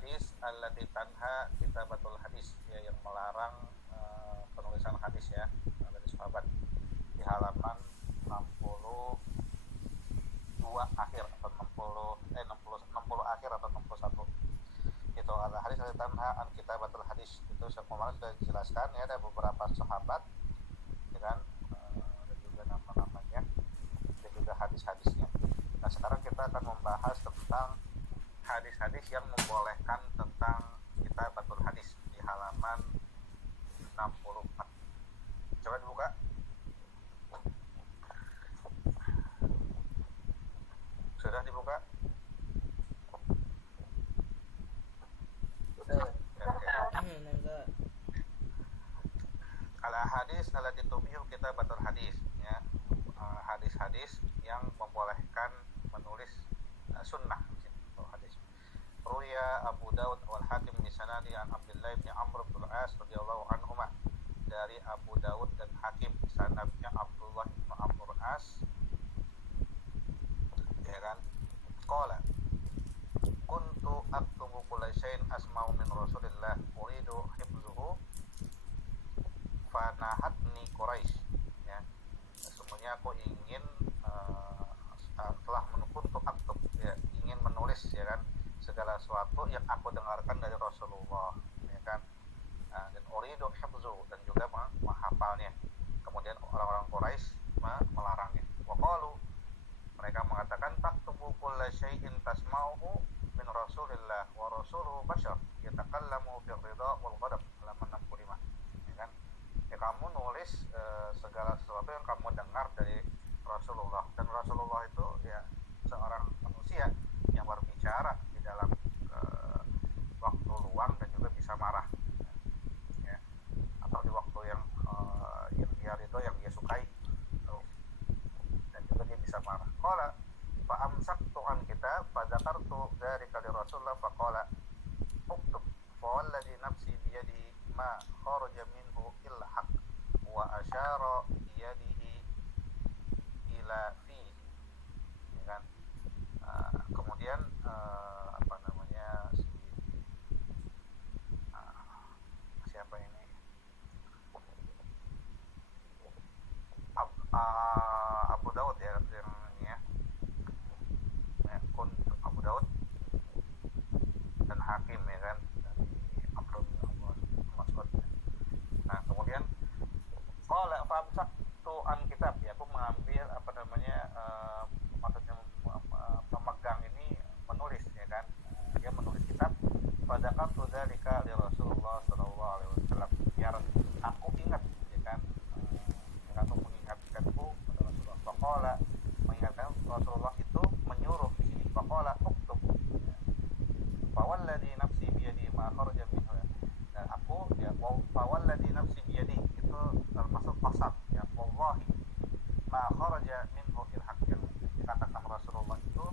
hadis allati tanha kitabatul hadis, ya, yang melarang penulisan hadis, ya, dari sahabat, di halaman 62 akhir atau 60 akhir atau 61. Itu al hadis allati tanha an kitabatul hadis. Itu kemarin sudah dijelaskan, ya, ada beberapa sahabat, ya kan, dan juga nama-namanya dan juga hadis-hadisnya. Nah, sekarang kita akan membahas tentang hadis-hadis yang membolehkan tentang kitabatul hadis di halaman 64. Coba dibuka. Sudah dibuka? Al-hadis allati tubihu kitabatul hadis, ya, hadis-hadis yang membolehkan menulis sunnah. Hadis Ruya Abu Daud wal Hakim bi sanadi an Abdullah bin Amr bin Al-As radhiyallahu anhuma, dari Abu Daud dan Hakim sanadnya Abdullah bin Amr Al-As, ya kan, qala kuntu aktubu kulla syai'in asma'u min Rasulillah uridu hifzuhu fanahatni Quraisy, ya, sesungguhnya aku ingin telah kuntu aktub, ya, ingin menulis, ya kan, segala sesuatu yang aku dengarkan dari Rasulullah, ya kan, dan uridu hifzu, dan juga menghafalnya. Kemudian orang-orang Quraisy melarangnya. Wa qalu, mereka mengatakan taktubu kulla syai'in tasma'uhu min Rasulillah wa rasuluhu bashar yatakallamu bil ridha wal ghadab, halaman 65, ya kan, ya, kamu nulis segala sesuatu yang kamu dengar dari Rasulullah, dan Rasulullah itu, ya, seorang manusia yang berbicara di dalam waktu luang dan juga bisa marah, ya, atau di waktu yang dia itu yang dia sukai, dan juga dia bisa marah. Qala fa amsaktu an kitab fa dzakartu dzalika li Rasulullah fa qala uktub fa wallazi nafsi bi yadihi ma kharaja minhu illa haq wa asyara bi yadihi ila fi, ya kan. Kemudian apa namanya, siapa ini, Abu Daud, ya, yang ini, ya, Abu Daud dan Hakim, ya kan, dari Abdul Mas'ud. Nah, kemudian qala famsaktu an kitab, ya, aku mengambil apa namanya, maksudnya memegang ini, menulis, ya kan, dia menulis kitab. Fadzakatu dzalika li Rasulullah sallallahu alaihi wasallam, biar aku ingat, ya kan, aku mengingatkanku kepada Rasulullah. Faqala, mengingatkan Rasulullah itu menyuruh di sini. Faqala uktub fa wallazi nafsi bi yadi ma kharaja minhu, dan aku, ya, fa wallazi nafsi bi yadi itu termasuk qasam, ya, wallahi ma kharaja minhu il haq, yang dikatakan Rasulullah itu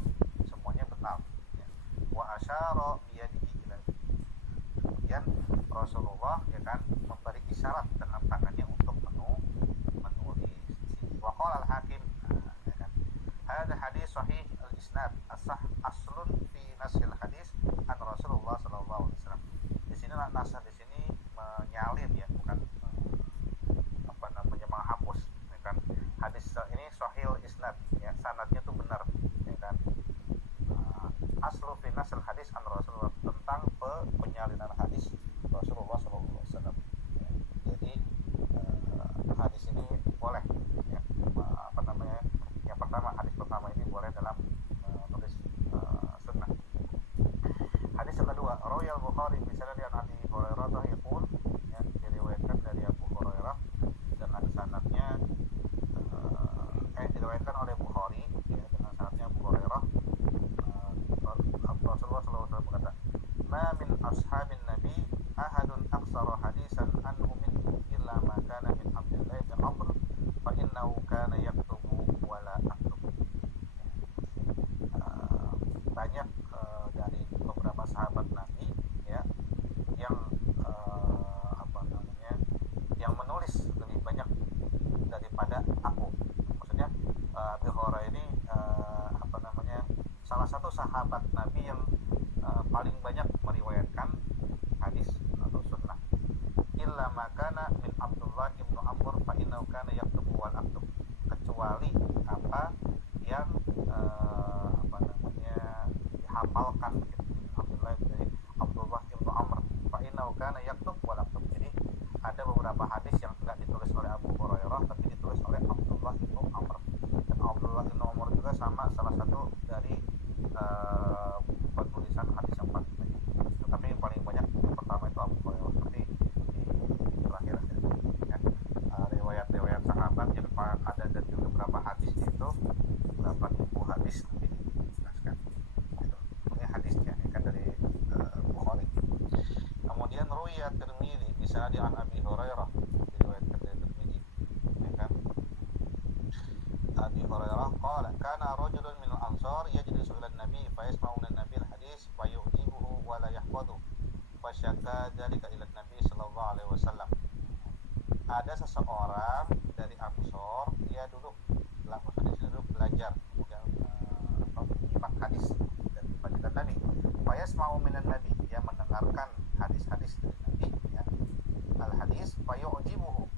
semuanya benar, ya. Wa asyara bi yadihi ila, kemudian Rasulullah, ya kan, memberi isyarat dengan tangannya untuk menulis di sini. Wa qala al-Hakim, ya kan, hadza hadis sahih al-isnad as-sah aslun fi nasil hadis an Rasulullah sallallahu alaihi wasallam. Di sini nasah di sini menyalin, ya, bukan apa namanya, menghapus, ya kan. Hadis ini sahih isnad, ya, sanadnya itu benar, ya kan. Aslu fi nasil hadis an Rasulullah, tentang penyalinan hadis Rasulullah sallallahu alaihi wasallam. Jadi hadis ini boleh, ya, apa namanya, yang pertama, hadis pertama ini boleh dalam nulis sunnah. Hadis yang kedua, Rawal Bukhari bi sanad an Abi Hurairah yaqul, ya, diriwayatkan dari Abu Hurairah dengan sanadnya diriwayatkan oleh Bukhari, ya, dengan sanadnya Abu Hurairah. Rasulullah sallallahu alaihi wasallam berkata, ma min ashabin nabi ahadun aktsara hadisan anhu minhu illa ma kana min Abdullah bin Amr fa innahu kana yaktubu wa la aktub. Banyak dari beberapa sahabat Nabi, ya, yang apa namanya, yang menulis lebih banyak daripada aku. Maksudnya Abu Hurairah ini apa namanya, salah satu sahabat Nabi yang paling banyak meriwayatkan Abi Hurairah qala kana rajulun minal ansar yajlisu ila an-nabi fa yasma'u min an-nabi al-hadis fa yu'jibuhu wa la yahfadhu fa syaka dzalika ila an-nabi sallallahu alaihi wasallam. Ada seseorang dari Ansor, dia duduk belajar kemudian menyimak hadis dari bacaan Nabi. Fa yasma'u min an-nabi, dia mendengarkan hadis-hadis dari Nabi ya. Al-hadis fa yu'jibuhu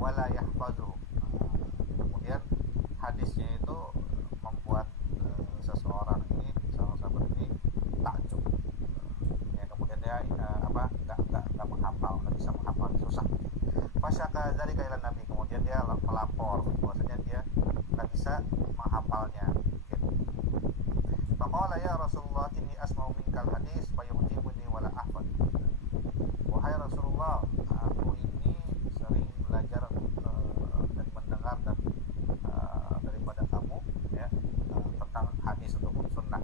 wa la yahfadhu. Kemudian hadisnya itu membuat seseorang ini, seorang sahabat ini takjub ya, kemudian dia nggak menghafal, nggak bisa menghafal, susah. Fasyaka dzalika ila Nabi, kemudian dia melapor bahwasanya dia nggak bisa menghafalnya. Faqala ya Rasulullah inni asma'u minkal hadis fayu'jibuni wa la ahfad. Wahai Rasulullah, aku ini sering belajar dan mendengar dan daripada kamu ya, tentang hadis ataupun sunnah,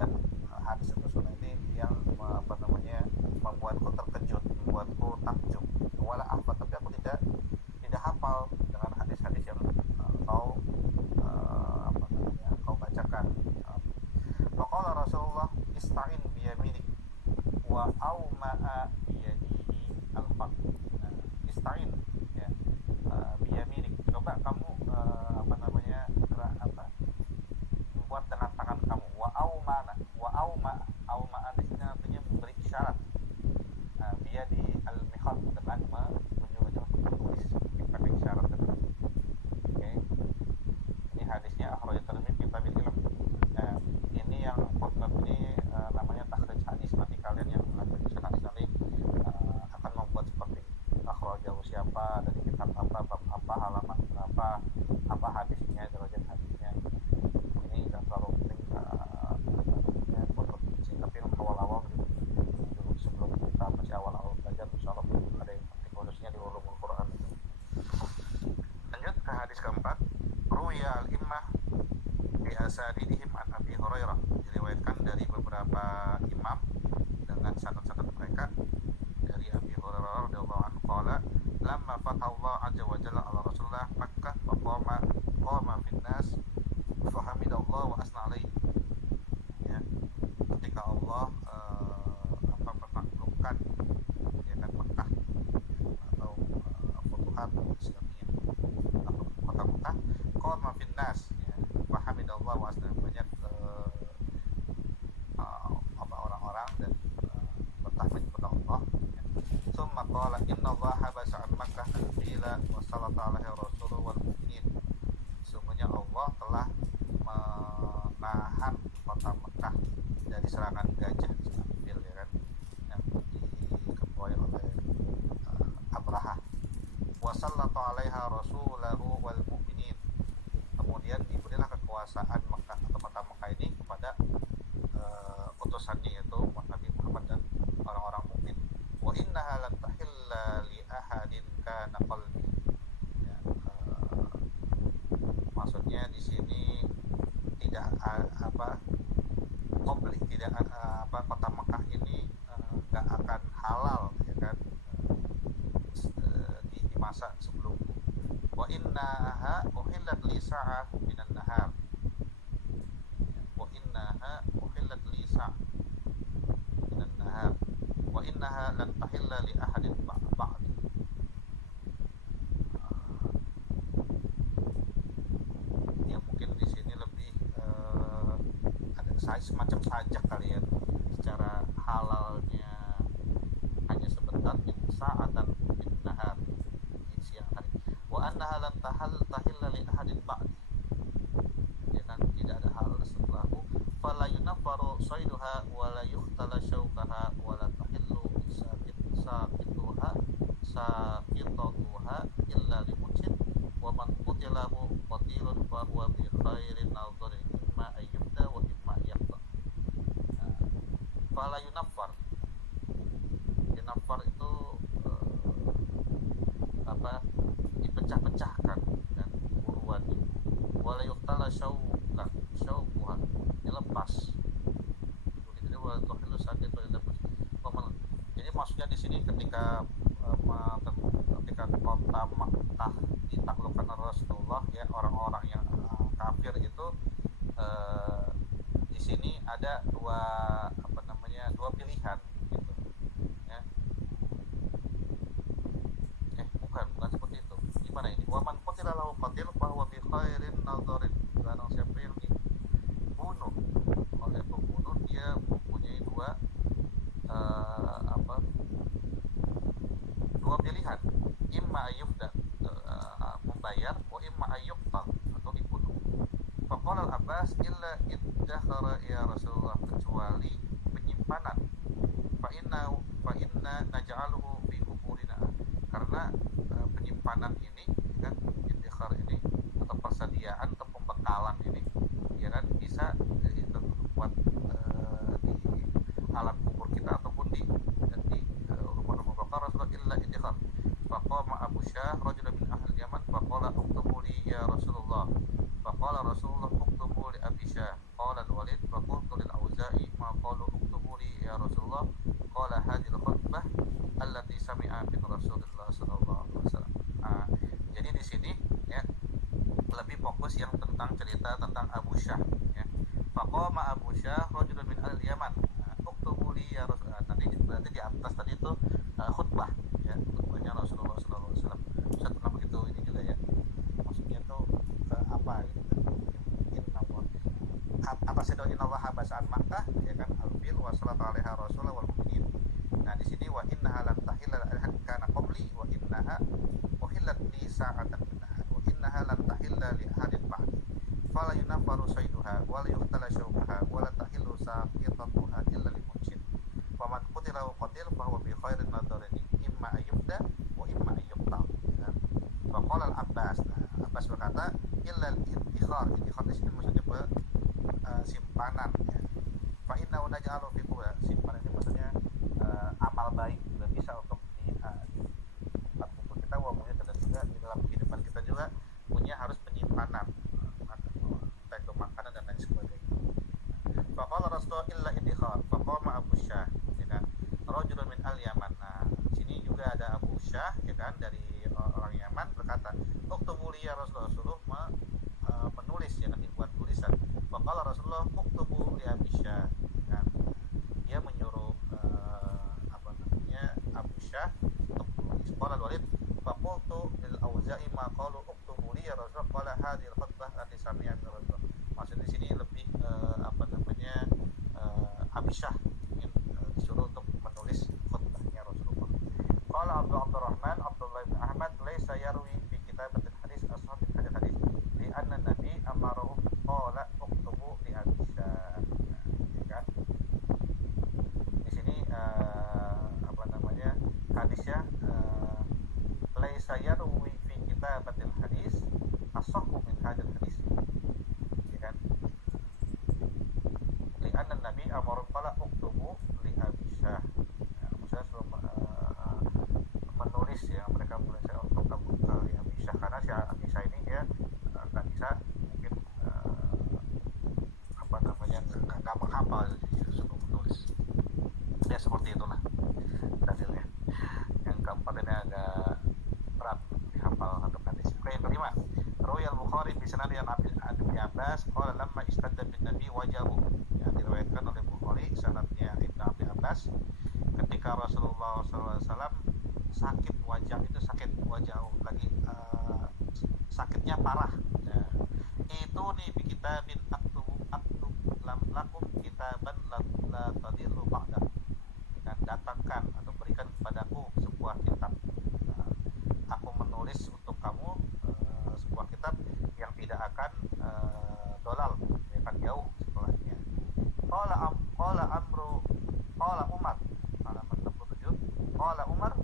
dan hadis atau sunnah ini yang membuatku terkejut, membuatku takjub. Wala ahfad, tapi aku tidak hafal dengan hadis-hadis yang kau bacakan. Faqala Rasulullah ista'in biyaminik wa auma'a biyadihi al-faq. Ista'in ya, biyaminik, coba kamu membuat dengan tangan kamu. Wa auma di sini artinya memberi isyarat. Biyadi al-mihad, dengan menunjukkan menulis pakai isyarat tadi. Oke. Ini hadisnya akhrajat Tirmidzi fi Kitabil Ilm. Ini yang footnote ini namanya takhrij hadis. Nanti kalian yang mengajar hadis nanti akan membuat seperti akhrajahu siapa, dari kitab apa, bab apa, halaman berapa, apa hadisnya, derajat hadisnya. Ini nggak terlalu penting footnote sing, tapi awal-awal dulu sebelum kita masih awal-awal belajar, insyaallah ada yang penting khususnya di ulumul Quran. Lanjut ke hadis keempat. Ruya al-immah bi asadidihim an Abi Hurairah, diriwayatkan dari beberapa imam dengan sanad-sanad mereka dari Abi Hurairah radhiyallahu anhu qala lamma fatallah azza wa jalla ala Rasulullah Makkah fa qama fin nas fa hamidallah wa asna alaihi. Ya, ketika Allah menaklukkan ya kan Makkah atau Futuhat Islamiyah atau kota Makkah, qama fin nas ya, fa hamidallah wa asna, banyak orang-orang dan bertahmid kepada Allah. Tsumma qala inna Allah habasa an Makkah al-fila wa salata alaihi rasulullah wal mu'minin. Sesungguhnya Allah telah menahan kota Mekah dari serangan gajah, fil ya kan, yang diketuai oleh Abraha. Wa sallata alaiha rasulahu wal mu'minin. Kemudian diberilah kekuasaan Mekah atau kota Mekah ini kepada utusannya, yaitu Nabi Muhammad dan orang-orang mukmin. Wa innaha lan tahilla li ahadin kana qalbi. Ya, maksudnya di sini tidak kota Mekah ini nggak akan halal ya kan di masa sebelum. Wa innaha uhillat li sa'ah minan nahar. Wa innaha uhillat li sa'ah minan nahar wa innaha lan tahilla li ahadin ba'di. Ya mungkin di sini lebih ada semacam sajak kali ya, secara halalnya hanya sebentar, min sa'atan min nahar, di siang hari. Wa annaha lan tahilla li ahadin ba'di, ya kan, tidak ada halal setelahku. Fala yunaffaru sayduha wa la yuhtala syaukaha wa la tahillu saqituha illa limutin wa man qutilahu qatilun fa huwa bi khairin nadhirin imma ayyubda wa imma yaqta. Fala yunaffar itu dipecah-pecahkan dan buruan. Wala yuhtala syaukuha, dilepas. Begitu wala tuhillu saqitu illa limutin. Jadi maksudnya di sini ketika kota Makkah ditaklukkan Rasulullah ya, orang-orang yang dua apa namanya, dua pilihan gitu ya. Bukan seperti itu. Gimana ini? Waman qutila lahu qatil fa huwa bi khairin nadharin. Barang siapa yang dibunuh oleh pembunuh, dia mempunyai apa, dua pilihan, imma ayyufda, membayar, wa imma ayyuqtal, atau dibunuh. Faqala al-Abbas illa iddakhara ya Rasulullah, kecuali penyimpanan. Fa inna naj'aluhu fi kuburina, karena penyimpanan ini kan, iddikhar ini atau persediaan atau pembekalan ini ya kan, bisa itu buat di alam kubur kita ataupun di rumah-rumah bakar. Rasulullah illa iddikhar. Faqama Abu Syah rajulun min ahli Yaman faqala uktubu li ya Rasulullah. Faqala Rasulullah uktubu li Abi Syah. Qala al-Walid faqultu lil Auza'i ma qalu uktubu li ya Rasulullah. Qala hadhihi al-khutbah allati sami'a min Rasulullah sallallahu alaihi wasallam. Jadi di sini ya lebih fokus yang tentang cerita tentang Abu Syah ya. Faqama Abu Syah rajulun min ahli Yaman. Uktubu li ya Rasulullah. Nanti berarti di atas tadi itu khutbah ya, khutbahnya Rasulullah sallallahu alaihi wasallam. Ustaz pernah begitu ini juga ya. Maksudnya tuh apa gitu. Atas itu innallaha habasa'an Makkah ya kan, al-fil wa sallallahu alaihi Rasulullah wal mu'minin. Nah di sini wa innaha lan tahilla al kana qabli wa innaha uhillat li sa'atan minha wa innaha lan tahilla li ahadin ba'di fala yunaffaru sayduha wa la yuqtala shawkaha wa la tahillu saqitatuha illa lil munshid wa man qutila qatil fa huwa bi khairin nadharini imma ayyubda wa imma ayyuqtal. Fa qala al-Abbas, Abbas berkata illa al-iddikhar. Iddikhar di sini maksudnya simpanan ya. Fa inna naj'alu fi qubur, simpanan ini maksudnya amal baik juga bisa untuk di tempat kubur kita, walaupun dan juga di dalam kehidupan kita juga punya harus penyimpanan, entah itu makanan dan lain sebagainya. Fa qala Rasulullah illa iddikhar. Fa qama Abu Syah ya kan, rajulun min al-Yaman. Nah sini juga ada Abu Syah ya kan, dari orang Yaman berkata uktubu li ya Rasulullah, menulis ya kan, dibuat tulisan. Faqala Rasulullah uktubu li Abi Syah kan, dia menyuruh apa namanya, Abu Syah untuk menulis. Qala al-Walid faqultu lil Auza'i ma qalu uktubu li ya Rasulullah qala hadhihi al-khutbah allati sami'a min Rasulullah. Maksud di sini lebih apa namanya, Abi Syah ingin disuruh untuk menulis khutbahnya Rasulullah. Qala Abdurrahman Abdullah bin Ahmad laisa yarwi fi kitabatil hadis ashab hadis li anna nabi amarahum qala uktubu li Abi Syah ya kan. Di sini apa namanya, hadisnya laisa yarwi fi kitabatil hadis asahhu min hadzal hadis ya kan, li anna nabi amarahum qala uktubu li Abi Syah. Maksudnya sebelum menulis ya, mereka menulis untuk li Abi Syah, karena si Abi Syah ini ya nggak bisa mungkin apa namanya, nggak menghafal, suruh menulis ya, seperti itulah dalilnya. Yang keempat ini agak berat dihafal satu hadis. Oke, yang kelima, Riwayat Bukhari bi sanadin Abi Abbas qala lamma istadda bin Nabi wajahu, ya diriwayatkan oleh Bukhari sanadnya Ibnu Abi Abbas, ketika Rasulullah SAW sakit, wajah itu sakit, wajah lagi sakitnya parah ya. Itu nih bi kitabin aktu lam lakum kitaban la tadillu ba'da, dan datangkan atau berikan kepadaku sebuah kitab. Aku menulis untuk kamu sebuah kitab yang tidak akan dolal, yang akan jauh setelahnya. Qala Umar halaman 67. Qala Umar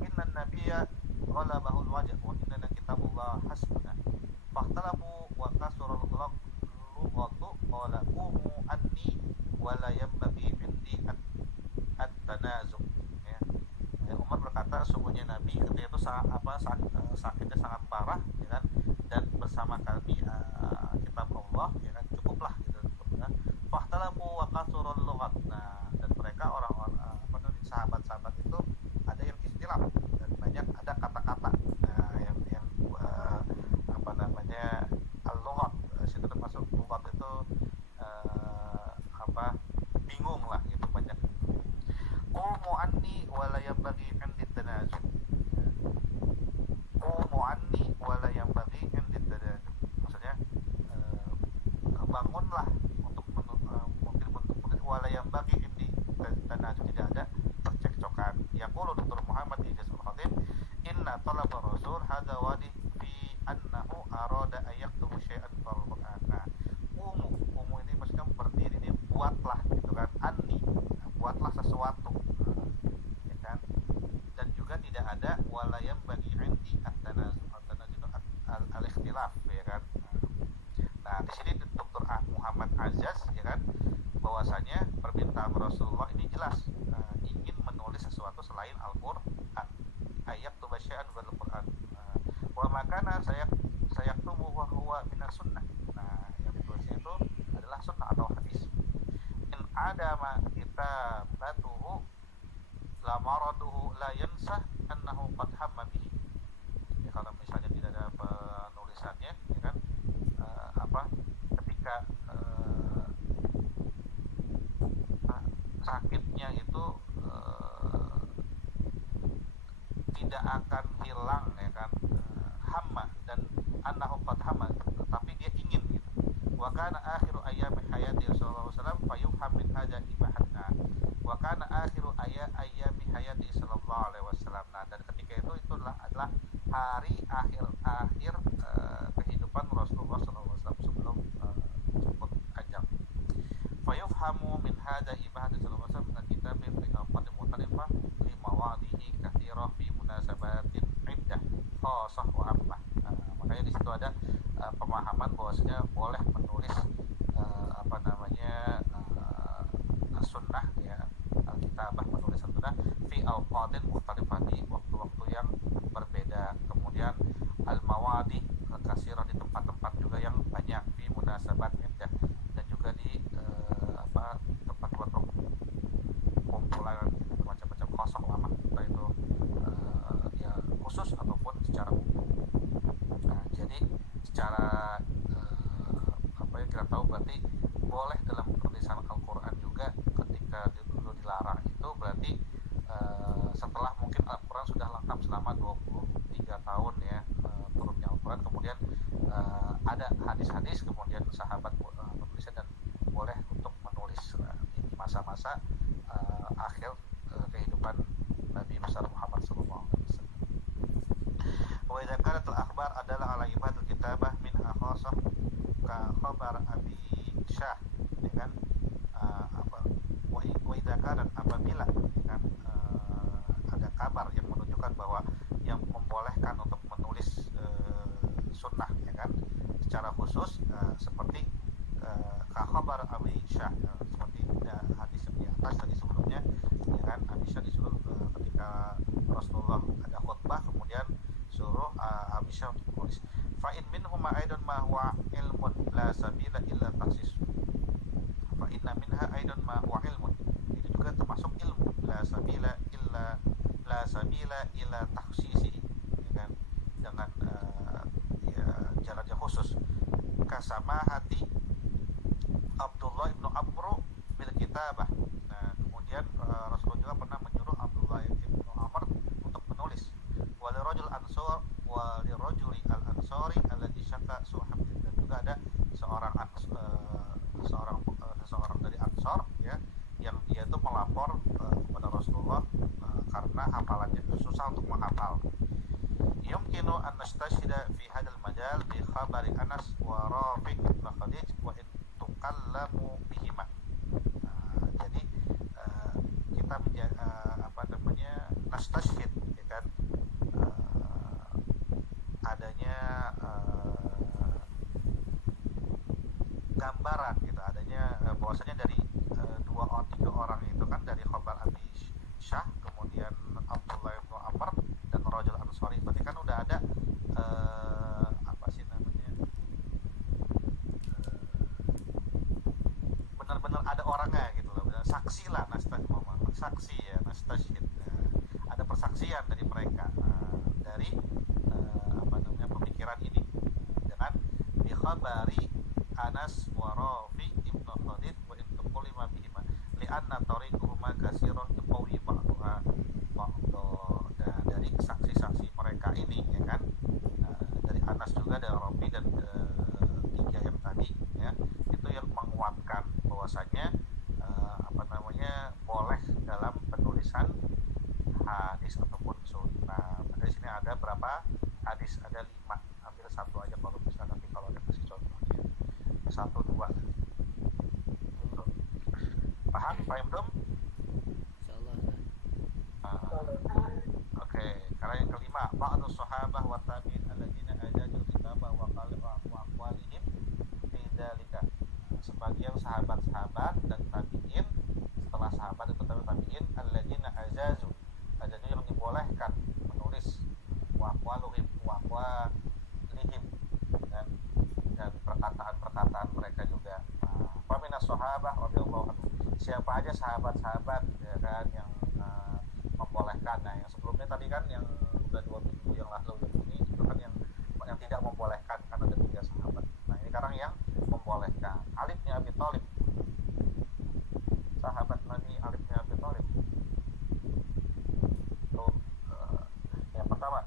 inna nabiyya ghalabahul wajh wa inna kitabullah hasbuna. Fahtalafu wa kasura lughatu qala qumu anni wa la yanbaghi indi at-tanazu ya. Umar berkata sungguhnya Nabi ketika itu sakitnya sangat parah ya kan, dan bersama kami kitab Allah ya kan, cukuplah gitu. Fahtalafu wa kasura lughat. Nah, dan mereka orang-orang sahabat-sahabat itu ada yang istilah dan banyak ada kata-kata yang apa namanya al-lughat. Situ termasuk lughat itu apa permintaan Rasulullah ini jelas ingin menulis sesuatu selain Al-Qur'an, ayat tubasya'an bil Qur'an. Wa makana saya tubuh wa huwa minas sunnah. Nah, yang ditulisnya itu adalah sunnah atau hadis. In adama kitabatuhu la maraduhu la yansah annahu qad hamma bihi. Ya, kalau misalnya tidak ada penulisannya, ya kan, ketika sakitnya itu tidak akan hilang, ya kan, hamma dan annahu qad hamma, tapi dia ingin gitu. Wa kana akhiru ayyami hayati sallallahu alaihi wasallam fayufham min hadza ibahana. Wa kana akhiru ayyami hayati sallallahu alaihi wasallam. Nah, dan ketika itu adalah hari akhir kehidupan Rasulullah sallallahu alaihi wasallam sebelum jemput ajal. Fayufhamu min hadza ibahati sallallahu alaihi wasallam kitabin fi awqatin mukhtalifah li mawadihi katsirah fi munasabatin iddah khassah wa ammah. Makanya di situ ada pemahaman bahwasanya boleh menulis sunnah, ya, kitabah, menulis sunnah fi awqatin mukhtalifah, di waktu-waktu yang berbeda. Kemudian al-mawadi katsirah, di tempat-tempat juga yang banyak, fi munasabat iddah, dan juga di tempat-tempat kumpulan macam-macam kosong lama, entah itu ya khusus ataupun secara umum. Nah, jadi secara yang kita tahu berarti boleh dalam penulisan Al-Quran juga. Ketika dulu dilarang itu berarti setelah mungkin Al-Quran sudah lengkap selama 23 tahun, ya, turunnya Al-Quran, kemudian ada hadis-hadis, kemudian sahabat menulisnya dan boleh untuk menulis di masa-masa akhir kehidupan Nabi besar Muhammad sallallahu alaihi wasallam. Wa idza kanat al-akhbar adalah ala ibadil kitabah minha khassah ka khabar Abi Syah, ya kan, wa idza kanat, apabila, ya kan, ada kabar yang menunjukkan bahwa yang membolehkan untuk menulis sunnah, ya kan, secara khusus, seperti khabar Abi Syah, seperti hadis yang di atas tadi sebelumnya, ya kan, Abi Syah disuruh ketika Rasulullah ada khutbah, kemudian suruh Abi Syah menulis. Fa in minhuma aidan ma huwa ilmun la sabila illa takhsis. Fa inna minha aidan ma huwa ilmun, itu juga termasuk ilmu, la sabila illa takhsisi, ya kan, dengan ya, jalannya khusus. Kasama hati Abdullah ibnu Amr bil kitabah. Nah, kemudian Rasulullah juga pernah menyuruh Abdullah ibnu Amr untuk menulis. Walirajul ansor walirajuli al ansori alladhi syaka suhab. Dan juga ada seorang dari Ansor, ya, yang dia itu melapor kepada Rasulullah karena hafalannya susah untuk menghafal. Yumkinu an nastashhida fi hadzal majal bi khabari Anas wa Rafi' bin Khadij wa in tukallamu bihima. Jadi kita nastashhid, ya kan, adanya gambaran gitu, adanya bahwasanya dari 2-3 orang itu kan, dari khabar Abi Syah, kemudian Abdullah bin Amr dan Rajul Ansari, berarti kan udah ada benar-benar ada orangnya gitu loh, saksi lah, saksi, ya, nastashhid, ada persaksian dari mereka dari pemikiran ini dengan bi khabari Anas wa Rafi ibnu Khadid wa in tuqulima bihima li'anna tariquhuma katsirah yuqawi ba'daha ba'da. Dari saksi-saksi mereka ini, ya kan, dari Anas juga, dari Rafi, dan tiga yang tadi, ya, itu yang menguatkan bahwasanya boleh dalam penulisan hadis ataupun sunnah. Maka di sini ada berapa hadis? Ada 5. Ambil satu aja kalau bisa, nanti kalau ada kasih contohnya 1, 2. Paham belum? Insyaallah. Oke. Karena yang kelima, ba'du sahabah wa tabi'in alladzina ajazul kitabah wa aqwalihim fi dzalika. Sebagian sahabat-sahabat dan tabi'in siapa aja sahabat-sahabat ya kan yang membolehkan. Nah yang sebelumnya tadi kan yang udah 2 minggu yang lalu ini itu kan yang tidak membolehkan karena ada 3 sahabat. Nah ini sekarang yang membolehkan. Ali bin Abi Thalib, sahabat Nabi Ali bin Abi Thalib. Itu yang pertama.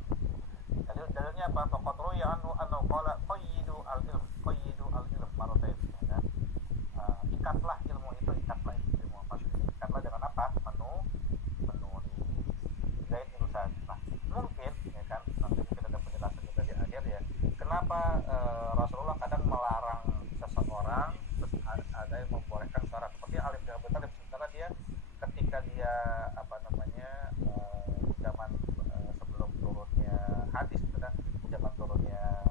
Dalilnya apa? Faqad ruya anhu qala qayyidu al-ilm, qayyidu al-ilm maratain. Ya, ikatlah ilmu itu, ikatlah ilmu. Maksudnya ikatlah dengan apa? Menulis. Zaid bin Sabit. Nah, mungkin ya kan nanti mungkin ada penjelasan juga di akhir ya. Kenapa Rasulullah kadang melarang seseorang terus ada yang membolehkan seorang seperti Ali bin Abi Thalib, sementara dia ketika dia apa namanya zaman sebelum turunnya hadis, zaman turunnya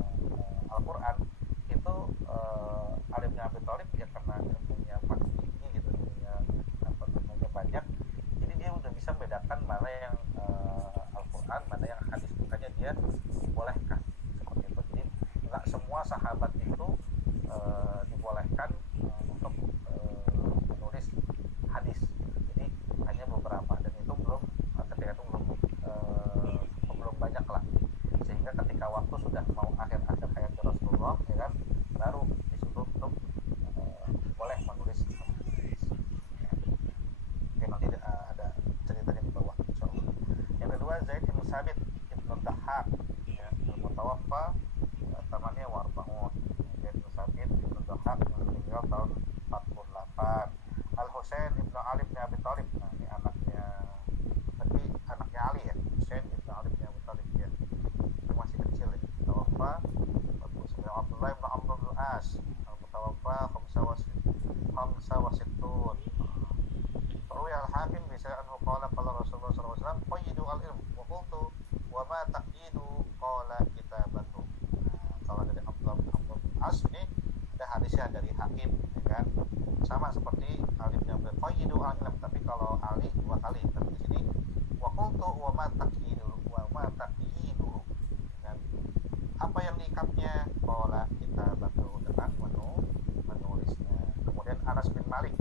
Al-Quran itu Ali bin Abi Thalib ya karena ilmunya pasti tinggi gitu, ilmunya apa namanya banyak, jadi dia udah bisa membedakan mana yang Al-Quran, mana yang hadis, makanya dia dibolehkan seperti itu. Jadi nggak semua sahabat itu dibolehkan untuk menulis hadis, jadi hanya beberapa, dan itu belum ketika itu belum banyak lah, sehingga ketika waktu sudah mau akhir hayat Rasulullah ya kan baru disuruh untuk boleh menulis hadis. Oke, nanti ada ceritanya di bawah insyaallah. Yang kedua Zaid bin Sabit ibnu Dahhak ya, mutawaffa tamania wa arba'un. Zaid bin Sabit ibnu Dahhak yang meninggal tahun 48. Al-Husain ibnu Ali bin Abi Thalib, nah ini anaknya Ali ya, Husain ibnu Ali bin Abi Thalib ya, itu masih kecil ya, mutawaffa 49. Abdullah ibnu Amr bin As mutawaffa 65. Ruya al-Hakim bisa anhu qala Rasulullah sallallahu alaihi wasallam qayyidu al-ilm wa qultu wa ma taqyidu qala kitabatu. Nah, kalau dari Abdullah bin Amr bin As ini ada hadisnya dari Hakim ya kan, sama seperti Ali bin Abi Thalib qayyidu al-ilm, tapi kalau Ali 2 kali, tapi di sini wa qultu wa ma taqyidu kan, apa yang diikatnya, qala kitabatu, dengan menulisnya. Kemudian Anas bin Malik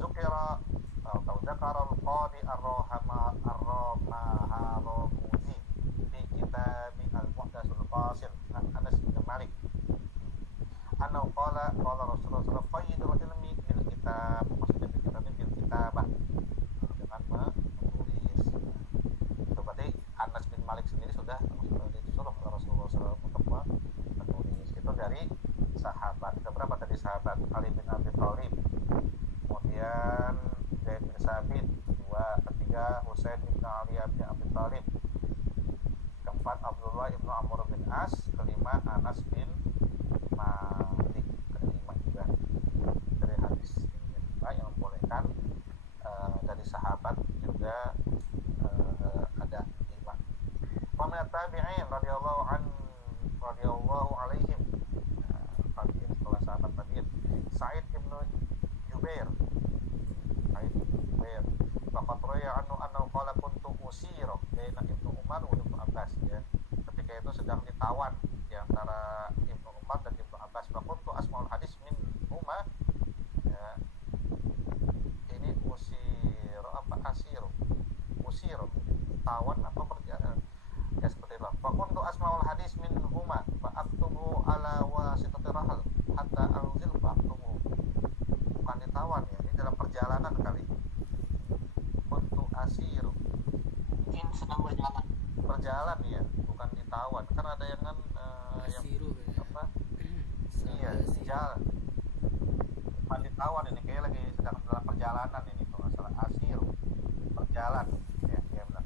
Zukira atau Zakara al-Qadi ar-Romaharumuzi di kitab al-Muhdasul Qasim. Anas bin Malik anna qala Rasulullah sallallahu alaihi wasallam qayyidul ilmi bil kitab, maksudnya bil kitab ini bil kitabah, dengan menulis. Itu berarti Anas bin Malik sendiri sudah disuruh oleh Rasulullah SAW untuk menulis. Itu dari sahabat. Itu berapa tadi sahabat? Ali bin Abi Thalib, kemudian Zaid bin Sabit 2, ketiga Husain bin Ali bin Abi Thalib, keempat Abdullah ibnu Amr bin As, kelima Anas bin Malik, kelima juga dari hadis ini juga yang membolehkan. Dari sahabat juga ada 5. Wa tabi'in radhiyallahu alaihim, tabi'in setelah sahabat tabi'in, Sa'id ibnu Jubair faqad ruya anhu qala kuntu usira baina Ibnu Umar wa Ibnu Abbas ya, ketika itu sedang ditawan di antara Ibnu Umar dan Ibnu Abbas. Fa kuntu asma'ul hadis min huma ya, ini usir tawan apa berjalan ya, seperti itu. Fa kuntu asma'ul hadis min huma fa aktubu ala wasitati rahal hatta anzil fa aktubu, bukan ditawan ya, ini dalam perjalanan kali. Kuntu asiru, mungkin sedang berjalan ya, bukan ditawan, kan ada yang kan yang apa iya di jalan, bukan ditawan, ini kayak lagi sedang dalam perjalanan ini kalau nggak salah. Asiru berjalan ya, iya benar.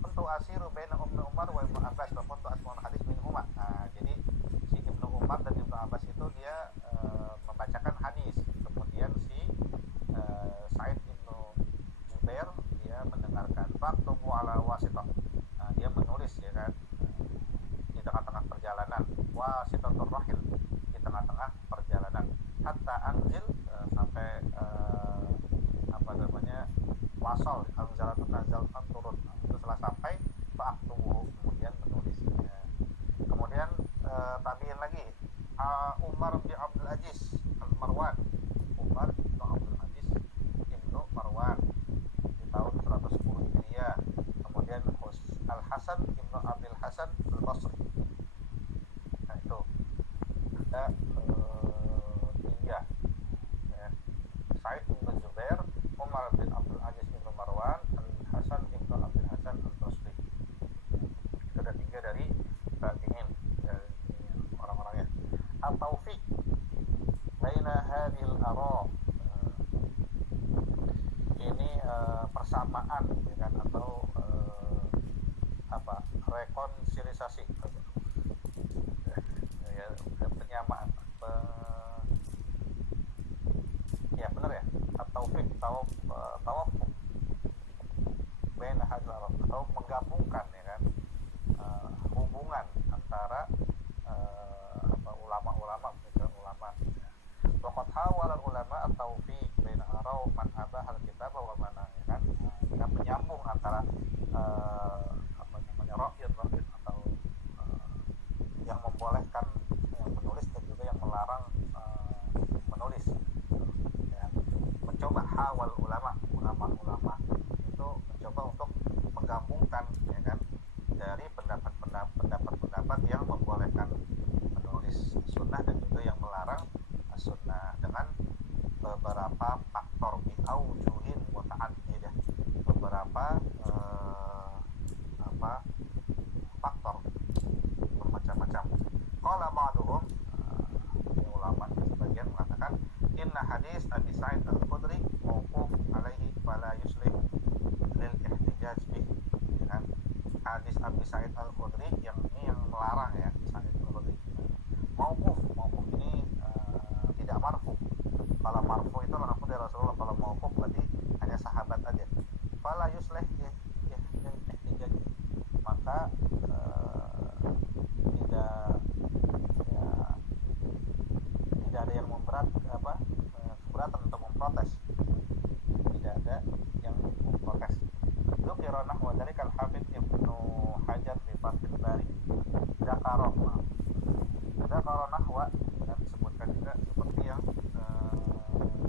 Kuntu asiru baina Umar wa Ibnu Abbas wa kuntu asma'ul hadis min huma. Nah, jadi si Ibnu Umar dan Ibnu Abbas itu dia membacakan hadis, kemudian si Sa'id ibnu Jubair dia mendengarkan. Faktubu ala wasitah, nah, dia menulis ya kan, di tengah-tengah perjalanan. Wasitatur rahil, di tengah-tengah perjalanan. Hatta anzil, sampai apa namanya wasol, anzalatun nazalkan turun. Nah, itu setelah sampai faktubu, kemudian menulisnya. Kemudian tabiin lagi at-tawfiq baina hadhil ara. Ini persamaan ya kan, atau rekonsiliasi ya, penyamaan ya benar ya, at-tawfiq tawafuq baina hadhil ara, atau menggabungkan ya kan, hubungan antara ulama-ulama dengan ulama. Waqad hawala ulama at-tawfiq baina ara man abah al-kitab wa mana ya kan, dengan menyambung antara ra'yat atau yang membolehkan yang menulis dan juga yang melarang menulis ya. Mencoba hawal ulama itu mencoba untuk menggabungkan ya kan, dari pendapat yang membolehkan menulis sunnah dan juga yang melarang sunnah dengan beberapa faktor bi'aujuhin muta'addidah, beberapa faktor bermacam-macam. Qala ba'duhum, ulama sebagian mengatakan inna hadis Abi Sa'id al-Khudri mauquf alaihi fala yuslih lil ihtijaj bih. Hadis Abi Sa'id al-Khudri yang ini yang melarang ya, Sa'id al-Khudri mauquf ini tidak marfu. Kalau marfu itu langsung dari Rasulullah, kalau mauquf berarti hanya sahabat aja. Fala yuslih lil ihtijaj, maka tidak ada yang keberatan untuk memprotes, tidak ada yang memprotes. Dzukira nahwa dzalikal hafidz Ibnu Hajar fi Fathul Bari dzakara nahwa, dan disebutkan juga seperti yang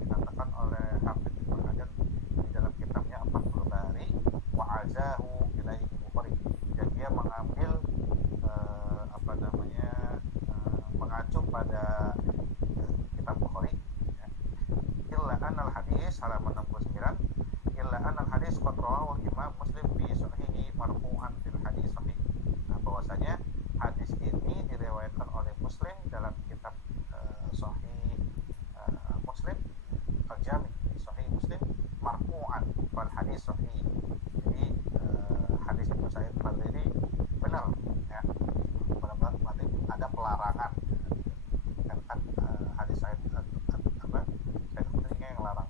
dikatakan oleh Hafidz Ibnu Hajar di dalam kitabnya Fathul Bari, wa azahu ilaihi Bukhari, dan dia mengambil mengacu pada kitab Bukhari ya. Illa anal hadis halaman 69, illa anal hadis qad rawahu Imam Muslim fi sahihi marfu'an fil hadis sahih. Nah, bahwasanya hadis ini diriwayatkan oleh Muslim dalam kitab sahih Muslim, al-Jami' sahih Muslim marfu'an wal hadis sahih. Jadi hadis Ibnu Sa'id al-Khudri benar ya, benar-benar berarti ada pelarangan kan hadis Sa'id Al-Khudri yang larang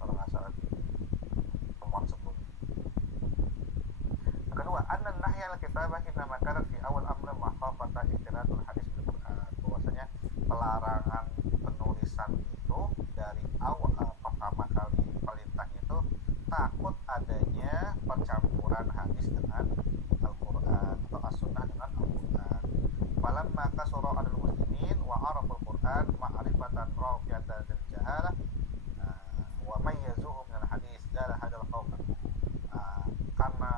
kalau nggak salah di temuan sebelumnya. Kedua, anna nahya al-kitabah innama kanat fi awal amr makhafata ikhtilatul hadis bil Qur'an, bahwasanya pelarangan penulisan itu dari awal pertama kali perintahnya itu takut adanya percampuran hadis dengan Al-Quran atau as-sunnah dengan Al-Quran. Falamma kasura al-muslimin wa araful Quran ma'rifatan rafi'atan lil jahalah wa mayyazuhu min al-hadis jala hadal khawf. Karena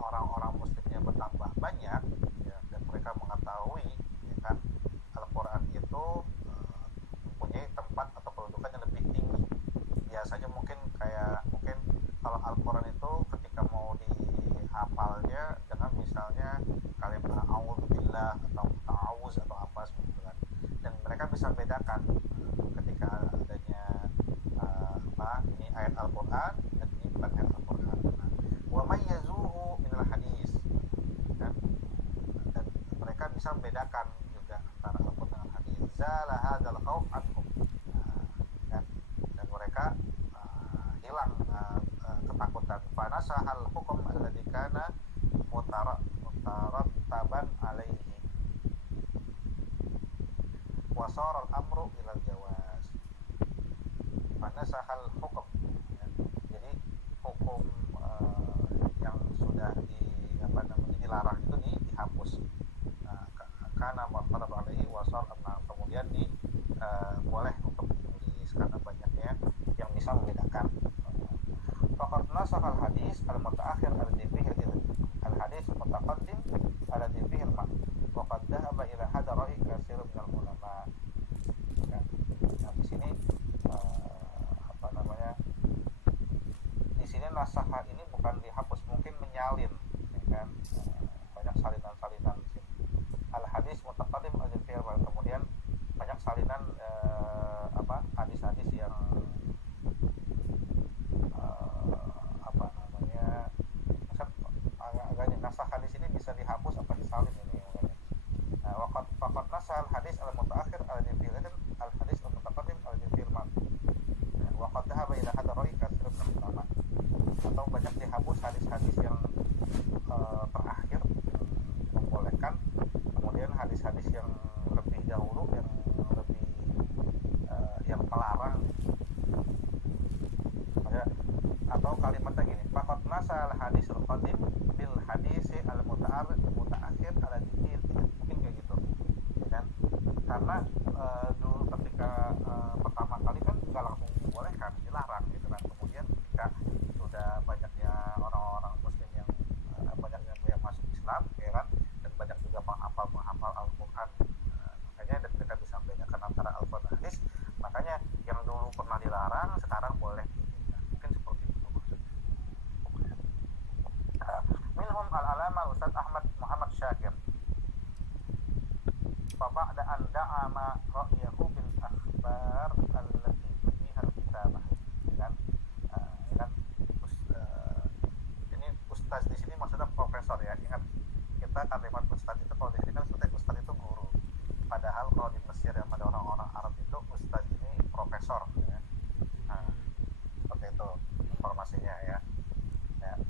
orang-orang muslimnya bertambah banyak ya, dan mereka mengetahui ya kan, Al-Quran itu mempunyai tempat atau kedudukan yang lebih tinggi. Biasanya mungkin kalau Al-Quran itu ketika mau dihafalnya dengan misalnya kalimat a'udzubillah atau ta'awuz atau apa seperti itu kan, dan mereka bisa bedakan ketika adanya ini ayat Al-Quran dan ini bukan ayat Al-Quran. Wa mayyazuhu minal hadis, dan mereka bisa membedakan juga antara Al-Quran dengan hadis. Zala hadzal khauf anhum, dan mereka hilang ketakutan. Fanasahal hukum alladzi kana mutarattaban alaihi wa sara al-amru ila al-jawaz. Fanasahal hukum ya. Jadi hukum yang sudah dilarang itu dihapus. Karena mutarattaban alaihi wa sara al-amru, kemudian boleh untuk ditulis karena banyaknya yang bisa membedakan. Faqad nasakha al-hadis al-mutaakhir alladhi fihi al-hadis al-mutaqaddim alladhi fihi al-ma' wa qad dhahaba ila hadha ra'i katsirun min al-ulama. Nah, di sini di sini nasakha ini bukan dihapus, mungkin menyalin ya kan, banyak salinan-salinan di sini. al hadis mutaqaddim al fi'l, kemudian banyak salinan hadis-hadis yang apa namanya, agaknya nasah hadis ini bisa dihapus apa disalin ini makanya. Waqad nasah al hadis al mutaakhir al fi'l al hadis al mutaqaddim al fi'l waqad dhahaba ila hadha ra'i katsir min ulama, atau banyak dihapus hadis-hadis yang terakhir membolehkan, kemudian hadis-hadis yang lebih dahulu yang lebih yang melarang ya. Atau kalimatnya gini, faqad nasal hadisul qadim bil hadisi al mutaakhir ala dzikir, mungkin kayak gitu ya kan, karena dulu ketika pertama kali kan nggak langsung dibolehkan, dilarang gitu kan, kemudian ketika sudah banyaknya orang-orang muslim yang banyaknya yang masuk Islam ya kan, dan banyak juga menghafal Al-Quran, makanya dan mereka bisa membedakan antara Al-Quran dan hadis, makanya yang dulu pernah dilarang sekarang boleh diizinkan, mungkin seperti itu maksudnya. Minhum al-alama Ustaz Ahmad Muhammad Syakir, fa ba'da an da'ama ra'yahu bil akhbar allati fiha al-kitabah ya kan, ini ustaz di sini maksudnya profesor ya, ingat kita kalimat ustaz itu kalau di sini kan sebetulnya ustaz itu guru, padahal kalau di Mesir yang ada orang-orang Arab itu ustaz ini profesor ya. Seperti itu informasinya ya.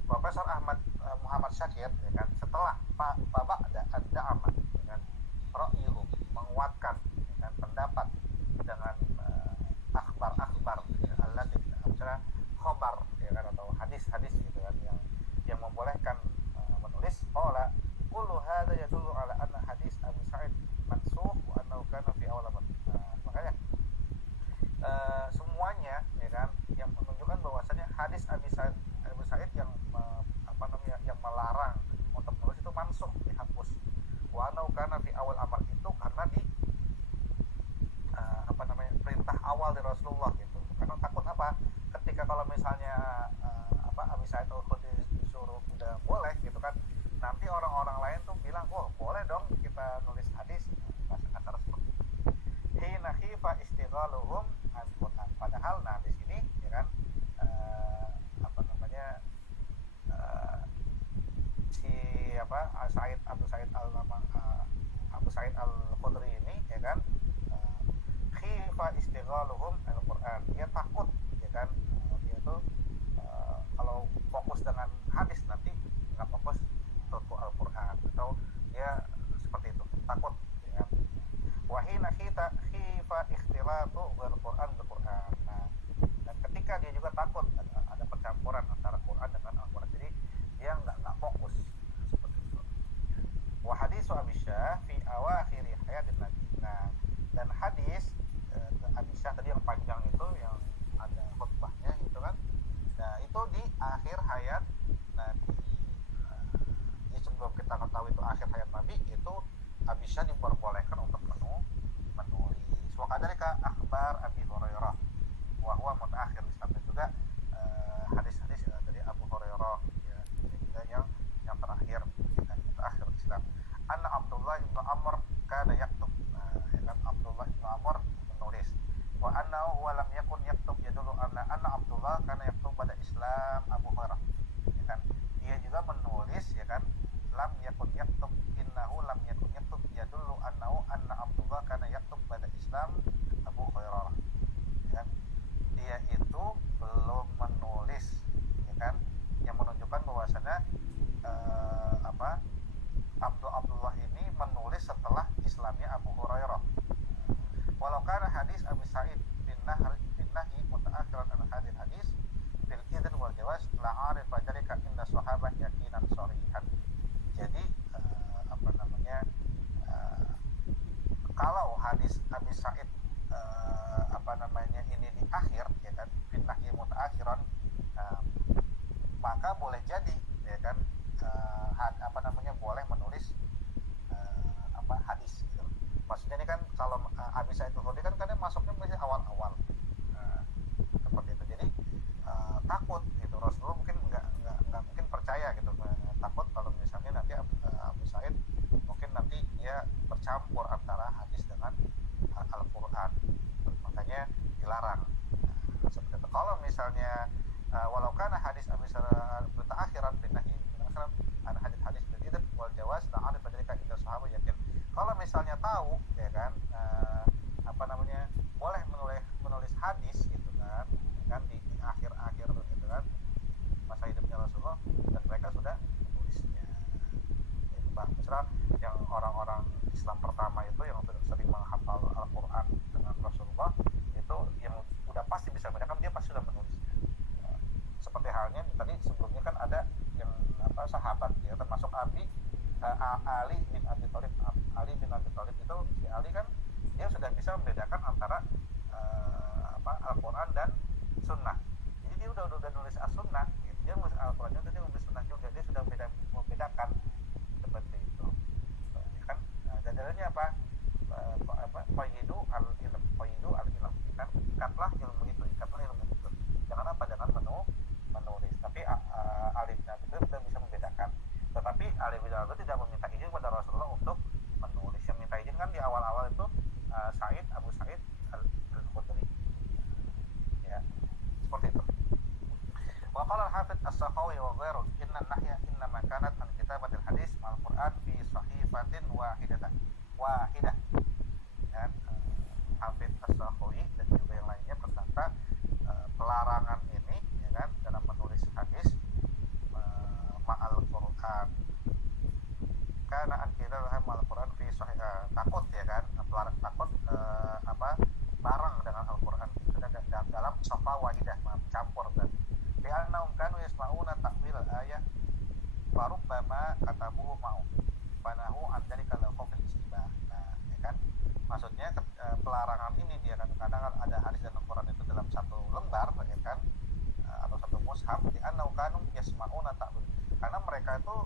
Profesor Ahmad Muhammad Syakir ya kan, setelah ba'da ad-da'ama dengan ra'yuhu, menguatkan dengan pendapat dengan akhbar ya, allati misalnya khabar ya kan, atau hadis-hadis gitu kan, yang membolehkan menulis, qala kullu hadza yadullu ala anna hadis Abi Sa'id mansukh wa annahu kana fi awal amr. Makanya semuanya ya kan yang menunjukkan bahwasanya hadis Abi Sa'id yang yang melarang untuk menulis itu mansukh, dihapus. Wa annahu kana fi awal amr, itu karena di perintah awal dari Rasulullah gitu. Karena takut apa? Ketika kalau misalnya Abi Sa'id al-Khudri disuruh udah boleh gitu kan, nanti orang-orang lain tuh bilang, "Wah, boleh dong kita nulis hadis." Kata seperti itu. Hina khifa istighaluhum al-Qur'an. Padahal nah di sini ya kan Abu Sa'id al-Khudri ini ya kan, khifa istighaluhum al-Qur'an, dia takut ya kan, dia tuh kalau fokus dengan hadis nanti nggak fokus ke Al-Quran, atau dia seperti itu takut ya kan. Wahina khifa ikhtilatu al-Quran bil-Quran. Nah, dan ketika dia juga takut ada percampuran antara Quran dengan Al-Quran, jadi dia nggak fokus seperti itu. Wa hadisu Abi Syah fi awakhir hayatin Nabi. Nah, dan hadis Abi Syah tadi yang panjang itu, yang ada khutbahnya itu kan, nah itu di akhir hayat Nabi. Jadi sebelum kita ketahui itu akhir hayat Nabi, itu Abi Syah diperbolehkan untuk menulis. Wa kadzalika akhbar Abi Hurairah wa huwa mutaakhir Islam, dan juga hadis-hadis dari Abu Hurairah ya, juga yang terakhir dan mutaakhir Islam. Anna Abdullah bin Amr kana yaktub, ya kan, Abdullah bin Amr menulis. Wa annahu huwa lam yakun yaktub yadullu anna Abdullah kana yaktub pada Islam Abu Hurairah ya kan, dia juga menulis ya kan, lam yakun yaktub, innahu lam yakun yaktub yadullu annahu anna Abdullah kana yaktub pada Islam Abu Hurairah ya kan, dia itu belum menulis ya kan, yang menunjukkan bahwasanya Abdullah ini menulis setelah Islamnya Abu Hurairah. Walau kana hadis Abi Sa'id bin Nahi mutaakhiran an hadis hadis bil idzn wal jawaz la arifa dzalika inda sahabah yaqinan sharihan. Jadi kalau hadis Abi Sa'id ini di akhir ya kan, bin Nahi mutaakhiran, maka boleh jadi ya kan boleh menulis hadis gitu. Maksudnya ini kan kalau Abi Sa'id al-Khudri kan kadang masuknya masih awal-awal seperti itu, jadi takut gitu, Rasulullah mungkin nggak mungkin percaya gitu, takut kalau misalnya nanti Abu Sa'id mungkin nanti dia Ali bin Abi Thalib. Ali bin Abi Thalib itu, si Ali kan dia sudah bisa membedakan antara Al-Quran dan Sunnah. Jadi dia udah nulis as-Sunnah, gitu. Dia nulis Al-Quran juga, dia nulis Sunnah juga, dia sudah membedakan seperti itu. Ya kan? Dan dalilnya apa? Qayyidu al-ilm, qayyidu al-ilm, kan? Ikatlah ilmu itu. Jangan apa? Jangan menulis. Tapi Ali bin Abi Thalib sudah bisa membedakan. Tetapi Ali bin Abi Thalib tidak meminta izin kepada Rasulullah untuk menulis. Yang minta izin kan di awal-awal itu Abu Sa'id al-Khudri. Ya, seperti itu. Wa qala al-Hafidz as-Sakhawi wa ghairuhu inna an-nahya innama kanat an kitabatil hadis ma'al Qur'an fi sahifatin wahidah. Ya, Hafidz as-Sakhawi dan juga yang lainnya berkata pelarangan ini, ya kan, dalam menulis hadis ma'al Qur'an. Karena kita ma'al Qur'an fi sahih, takut, ya kan, takut barang dengan Al-Qur'an dalam safa wahidah, campur berarti. Li'annahum kanu yasma'una ta'wil ayah farubbama katabuhu ma'u fanahu an dzalika la khawfil istibah. Nah, ya kan, maksudnya pelarangan ini dia kadang-kadang ada hadis dan Al-Qur'an itu dalam satu lembar, ya kan, atau satu mushaf. Li'annahum kanu yasma'una ta'wil, karena mereka itu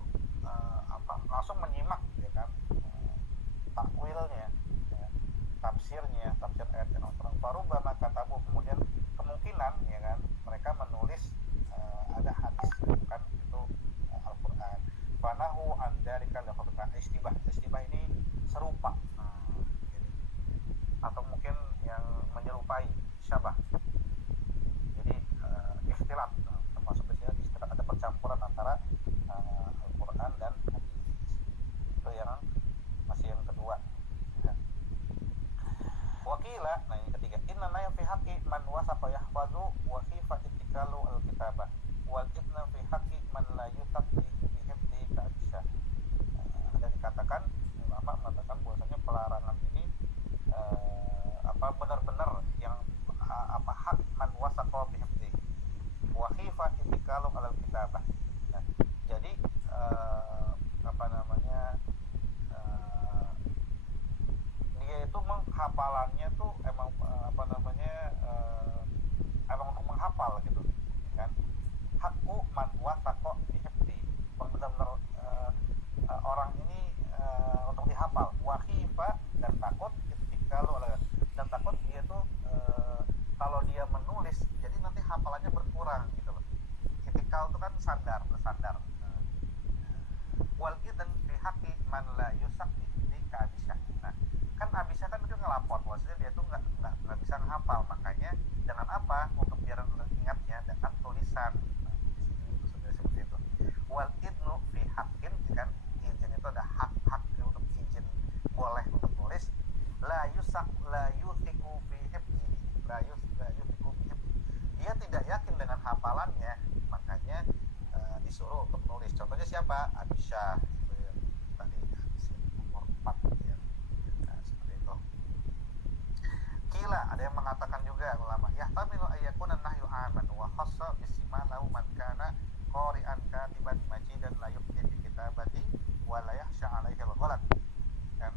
langsung menyimak, ya kan, takwilnya, ya, tafsir ayat yang Al-Qur'an. Farubbama katabu, kemudian kemungkinan, ya kan, mereka menulis ada hadis, bukan itu Al-Qur'an. Fanahu an dzalika la khawfil istibah ini serupa, atau mungkin yang menyerupai syabah. Jadi ikhtilaf, termasuk istilah ada percampuran antara Al-Quran dan hadis. Itu yang masih yang kedua, ya. Wakila, nah yang ketiga, inna naya fi haqqi man wasaqa yahfazu wa khifa ittikalu al-kitabah wal ibna fi haqqi man la yutaq bi hifdhi ka'isha. Dan dikatakan, ulama mengatakan bahwasanya pelarangan ini benar-benar yang hak man wasaqa bi hifdhi wa khifa ittikalu al-kitabah. Nah, jadi dia itu menghafalannya tuh emang emang untuk menghafal gitu, kan. Hakku man wasaqa bi hifdhi, benar-benar orang ini untuk dihafal. Wa khifa, dan takut, dan takut dia tuh kalau dia menulis jadi nanti hafalannya berkurang gitu loh. Itikal itu kan bersandar. Wal idzan fi haqqi man la yusaq bi ka'abisah. Nah, kan abisah kan itu ngelapor, maksudnya dia tuh nggak bisa menghafal, makanya dengan apa, untuk biar ingatnya dengan tulisan. Maksudnya seperti itu. Wal idnu fi haqqin, kan, izin itu ada hak untuk izin boleh untuk nulis. La yuthiqu fi hifdhi, dia tidak yakin dengan hafalannya, makanya disuruh untuk nulis. Contohnya siapa? Aisyah, itu ya, tadi hadis nomor 4, ya. Nah, seperti itu. Kila, ada yang mengatakan juga ulama, yahtamilu ayyakuna nahyu aman wa khassa bisma lahu man kana qari'an katiban majidan la yuqti bi kitabati wa la yakhsha 'alaihi al-ghalat. Kan,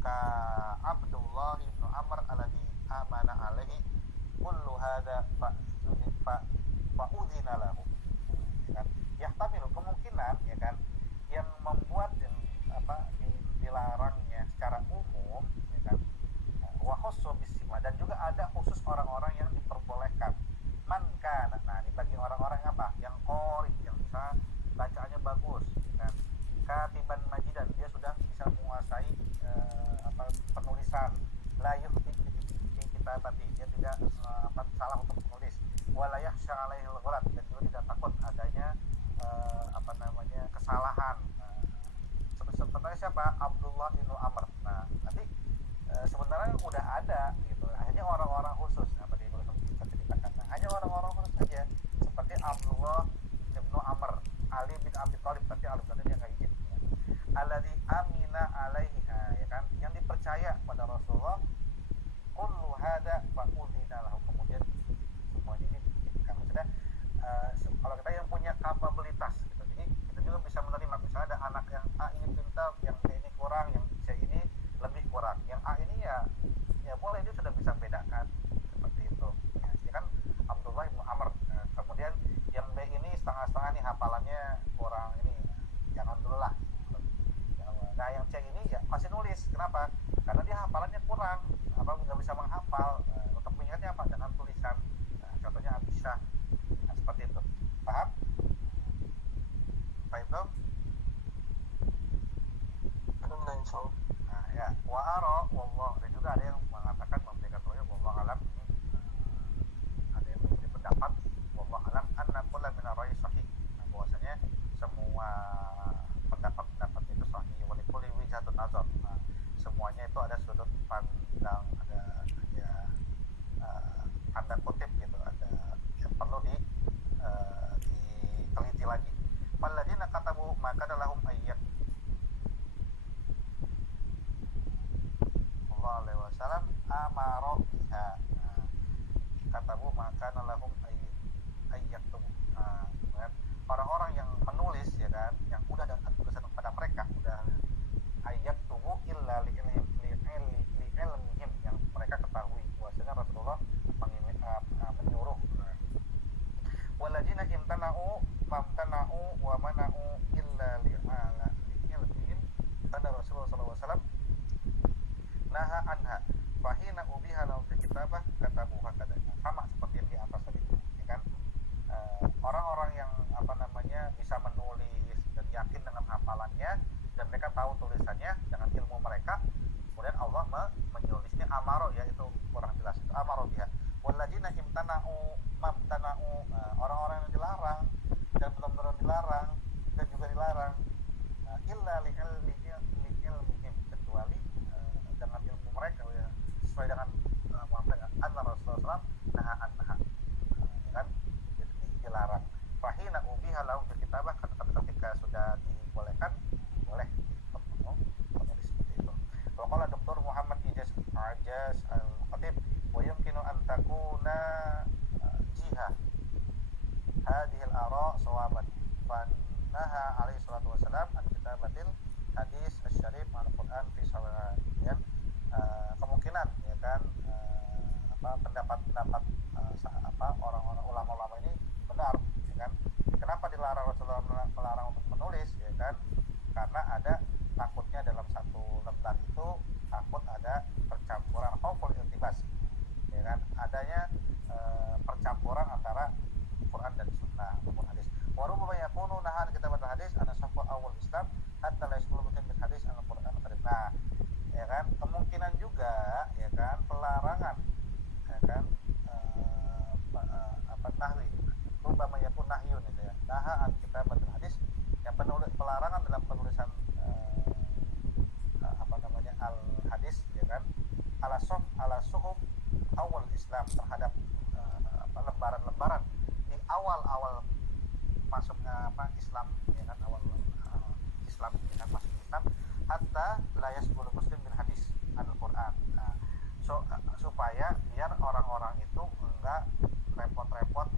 ka Abdullah bin Amr alladhi amana alaihi kullu hadza fa'udhina lahu. Ya kan, yahtamilu, kemungkinan, ya kan, yang membuat dilarangnya secara umum, ya kan, wa khassa bisma, dan juga ada khusus orang-orang yang diperbolehkan. Man kana, nah ini bagi orang-orang apa? Yang qori, yang bisa bacaannya bagus, ya kan. Katiban majidan, dia sudah bisa menguasai penulisan. La yukhti fi kitabati, dia tidak salah untuk menulis. Wala yakhsha 'alaihi al-ghalat, dan juga tidak takut adanya kesalahan. Sebenarnya siapa? Abdullah bin Amr. Nah, nanti sebenarnya udah ada gitu. Akhirnya orang-orang khusus, hanya orang-orang khusus saja, seperti Abdullah bin Amr, Ali bin Abi Thalib, tapi Ali bin Abi Thalib yang nggak izin. Alladzi amina alaihi, ya kan, yang dipercaya pada Rasulullah. Kullu hadza fa'udhina lahu, kemudian semuanya ini diizinkan. Maksudnya kalau kita yang punya kapabilitas gitu, jadi kita juga bisa menerima. Misalnya ada anak yang ingin pintar namanya kurang ini, jangan dulu lah. Nah yang C ini ya masih nulis, kenapa? Karena dia hafalannya kurang, nggak bisa menghafal. Untuk mengingatnya apa? Dengan tulisan. Nah, contohnya Abisah. Nah, seperti itu. Paham? Baik dong. Nah ya, wa'aro wallah, dan juga ada yang mengatakan memberikan roya wallah alam, ada yang memberi pendapat wallah alam anna kulla min ar-ra'yi sahih. Nah, bahwasanya semua pendapat itu sahih, wa likulli wijhatun nazar. Nah, semuanya itu ada sudut pandang, ada tanda kutip gitu, ada yang perlu diteliti lagi. Falladzina katabu maka dalahum ayyat alaihi wasallam amaro biha. Katabu maka nalahum ayyaktum. Orang-orang yang menulis ya kan, yang udah ada tulisan kepada mereka, udah ayyaktubu illa li'ilmihim, yang mereka ketahui bahwasanya Rasulullah menyuruh. Walladzina imtana'u mamtana'u wa mana'u illa li'ilmihim, kata Rasulullah sallallahu alaihi wasallam naha anha fahina ubiha lahu fi kitabah katabuha kadanya. Sama seperti yang di atas tadi ya kan. Orang-orang yang bisa menulis dan yakin dengan hafalannya dan mereka tahu tulisannya dengan ilmu mereka, kemudian Allah menyulisnya amaro, yaitu kurang jelas itu amaro biha. Walladzina imtana'u mamtana'u, orang-orang yang dilarang dan benar-benar dilarang dan juga dilarang illa li'ilmihim, kecuali dengan ilmu mereka ya, sesuai dengan anna Rasulullah naha anha, ya kan, dilarang. Fahina ubiha lahum fil kitabah, tapi ketika sudah dibolehkan, boleh menulis seperti itu. Wa qala Dr. Muhammad Ijaz al-Khatib wa yumkinu an takuna jihah hadhihi al-ara sawaban fa naha alaihi salatu wasalam an kitabatil hadis asy-syarif al-Qur'an fi sawaban. Kemungkinan ya kan pendapat-pendapat orang-orang ulama-ulama ini benar ya kan. Kenapa dilarang Rasulullah melarang untuk menulis ya kan? Karena ada takutnya dalam satu lembar itu takut ada percampuran khauful iltibas ya kan, adanya percampuran antara Quran dan Sunnah maupun hadis. Wa rubbama yakunu nahan kitabat hadis ana safwa awal Islam hatta la yasbulu bil hadis al-Quran karim. Nah ya kan, kemungkinan juga ya kan pelarangan ya kan nahwi rubbama yakun nahyun itu ya, naha an kitabat hadis, yang pelarangan dalam penulisan al hadis ya kan, ala suhuf awal Islam, terhadap lembaran-lembaran di awal-awal masuknya Islam ya kan, awal Islam ya kan, masuk Islam, hatta la yasbul muslim bil hadis al-Quran. Supaya biar orang-orang itu enggak repot-repot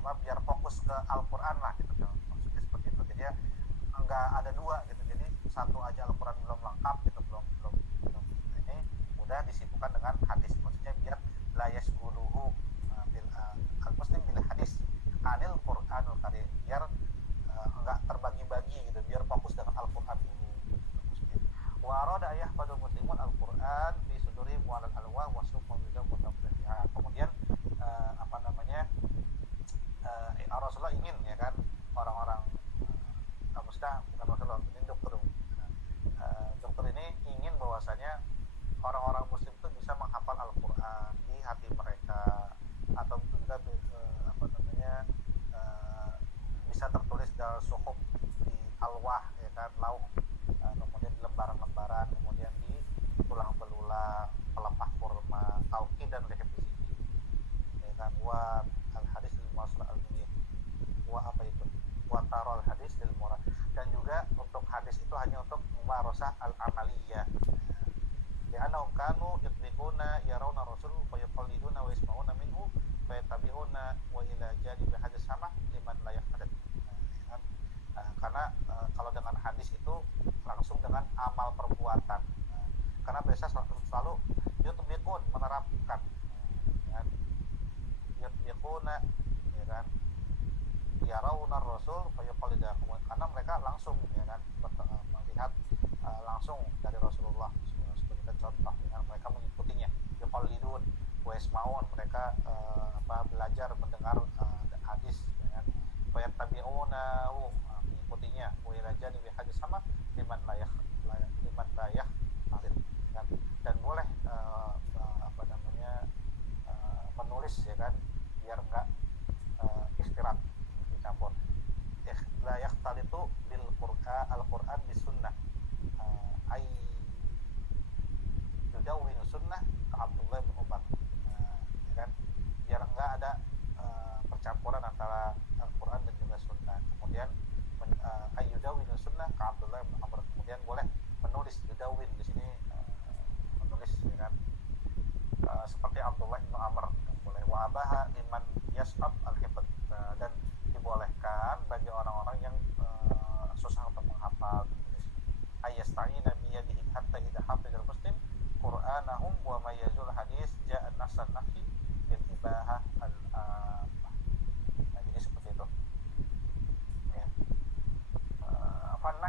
biar fokus ke Al-Quran lah gitu, maksudnya seperti itu. Jadi ya enggak ada dua gitu, jadi satu aja Al-Quran belum lengkap gitu, belum ini udah disibukkan dengan hadis, maksudnya biar la yasguluhu bil al-muslim bil hadis anil Qur'anul karim, biar enggak terbagi-bagi gitu, biar fokus dengan Al-Quran dulu maksudnya. Wa arada yahfadul muslimun Al-Quran fi sudurihim wa al alwah wa sufun bidam mutafatiha. Kemudian Rasulullah ingin ya kan, orang-orang bukan Rasulullah, ini dokter ini ingin bahwasanya orang-orang muslim itu bisa menghafal Al-Quran di hati mereka, atau juga bisa tertulis dalam suhuf di alwah ya kan, lauh, kemudian di lembaran-lembaran, kemudian di tulang belulang, pelepah kurma, taukid dan revisi ya kan. Wa al-hadis lil muasal al-munir, wa tarol hadis lil murad, dan juga untuk hadis itu hanya untuk mumarasah al-amaliyah. Li'annahum kanu yutbiquna yarawna rasul wa yaqalliduna wa yasma'una minhu wa yattabi'una wa ila janibi hadis sama liman la yaqtad. Karena kalau dengan hadis itu langsung dengan amal perbuatan. Karena biasa selalu yutbiqun, menerapkan ya, yutbiquna ya kan, yarawna rasul fa yaqalliduna,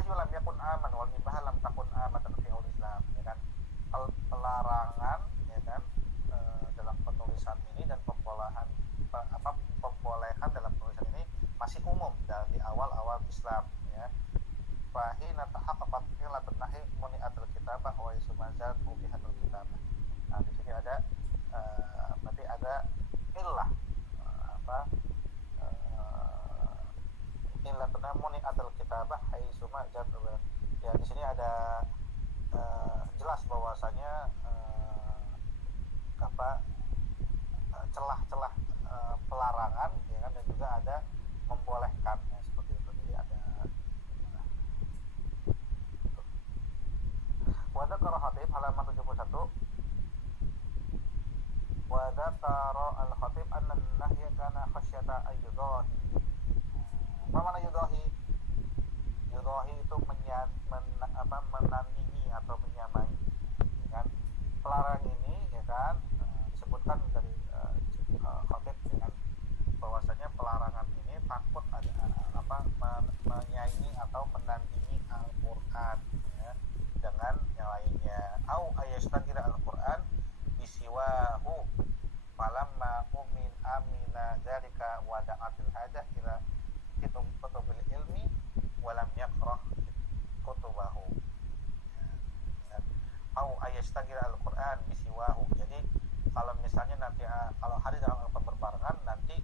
nahyu lam yakun aman wal ibah lam takun amatan fi Islam, ya kan. Pelarangan, ya kan, dalam penulisan ini dan pembolehan dalam penulisan ini masih umum di awal-awal Islam, ya. Fahina tahaqqaqat illatun nahi muni'atul kitabah wa ismazat ubihatul kitabah. Nah, di sini ada berarti ada illah illatun muni'atul kitabah haitsuma jat. Ya, di sini ada jelas bahwasanya celah-celah pelarangan, ya kan, dan juga ada membolehkan, ya, seperti itu. Jadi ada wa dzakara Khatib halaman 71 wa dzakara al-Khatib anna an-nahya kana khasyata ayyudahi. Apa makna yudahi? Yudahi itu menandingi atau menyamai, ya kan. Pelarangan ini, ya kan, disebutkan dari Khatib, ya kan, bahwasanya pelarangan ini takut ada menyaingi atau menandingi Al-Qur'an, ya, dengan yang lainnya. Au ayastagira Al-Qur'an bisiwahu falamma amina dzalika wa da'atil hajah ila kutubil ilmi walam yakrah kutubahu. Au ayastagira Al-Qur'an bisiwahu. Jadi kalau misalnya nanti kalau hari dalam Al-Qur'an berbarengan, nanti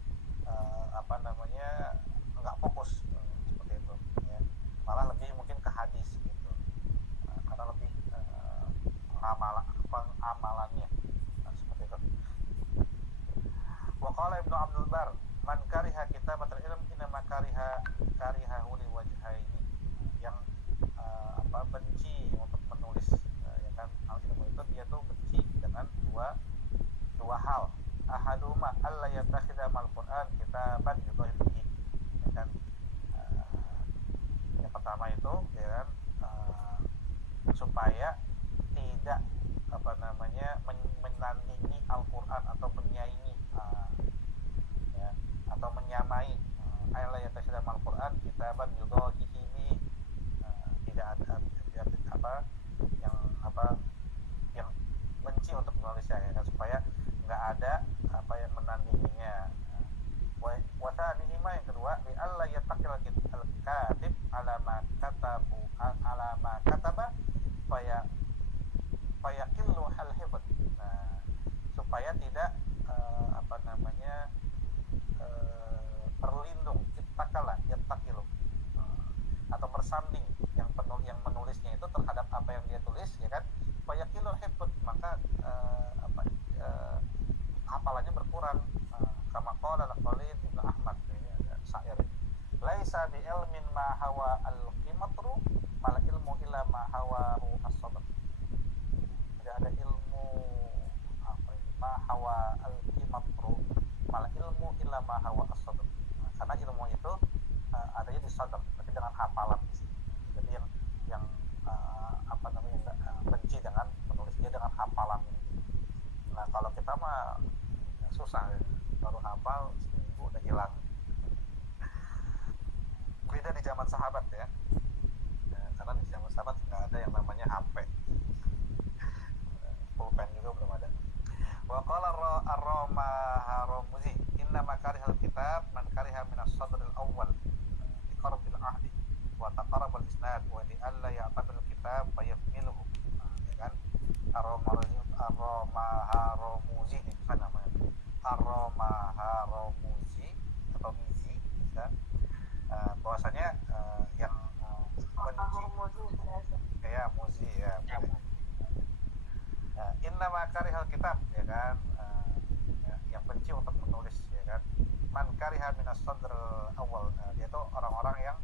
nggak fokus, seperti itu, ya. Malah lebih mungkin ke hadis gitu, karena lebih pengamalannya, seperti itu. Wa qala Ibnu Abdul Bar man kariha kitabatul ilm inna karihahu li wajhaini. Yang benci untuk menulis, ya kan, al-ilmu itu dia tuh benci dengan dua hal. Ahaduma alla yattakhidha mal Qur'an kitaban yudhhihi, ya kan. Yang pertama itu, ya kan, supaya tidak menandingi Al-Qur'an atau menyaingi, ya, atau menyamai. Alla yattakhidha mal Qur'an kitaban yudhhihi, tidak ada yang benci untuk menulisnya, ya kan, supaya nggak ada yang menandinginya. Wa tsanihima, yang kedua, bi alla yattaqil al-katib ala ma kataba fayaqillu al-hifdz. Nah, supaya tidak berlindung, ittaqala yattaqilu, atau bersanding yang menulisnya itu terhadap apa yang dia tulis, ya kan. Fayaqillu al-hifdz, maka hafalannya berkurang. Kama qala al-Khalil Ibnu Ahmad, ini ada syair, laisa bi ilmin ma hawa al-qimatru mal ilmu illa ma hawahu as-sadr. Tidak ada ilmu ma hawa al-qimatru mal ilmu illa ma hawa as-sadr. Karena ilmu itu adanya di sadr, berarti dengan hafalan. Jadi yang benci dengan menulis, dia dengan hafalan. Nah, kalau kita mah susah, ya. Baru hafal seminggu udah hilang. Beda di zaman sahabat, ya. Karena di zaman sahabat nggak ada yang namanya HP, pulpen juga belum ada. Wa qala ar-Ramaharomuzi inna makarihal kitab man kariha min as-sadr al-awwal li qarbil ahdi wa taqarrabal isnad wa li alla ya'tabil kitab fayahmiluhu, ya kan. Ar-Ramaharomuzi itu kan namanya. Ar-Ramaharomuzi atau Mizi, ya. Bahwasanya yang benci, ya, Muzi, ya. Inna makarihal kitab, ya kan, yang benci untuk menulis, ya kan. Man kariha minas sadr awal, dia itu orang-orang yang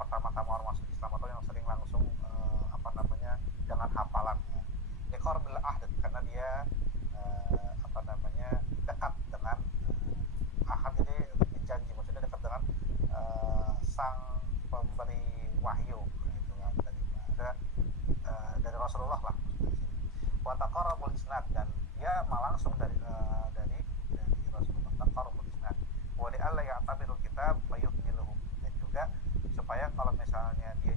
pertama-tama orang masuk Islam atau yang sering langsung dengan hafalan, ya. Liqarbil ahd, karena dia dekat dengan ahad, ini janji, maksudnya dekat dengan sang pemberi wahyu, gitu kan, dari Rasulullah lah. Wa taqarrabul isnad, dan dia langsung dari Rasulullah. Taqarrabul isnad wa li alla ya'tabiru kitab fayuhmiluhu, dan juga supaya kalau misalnya dia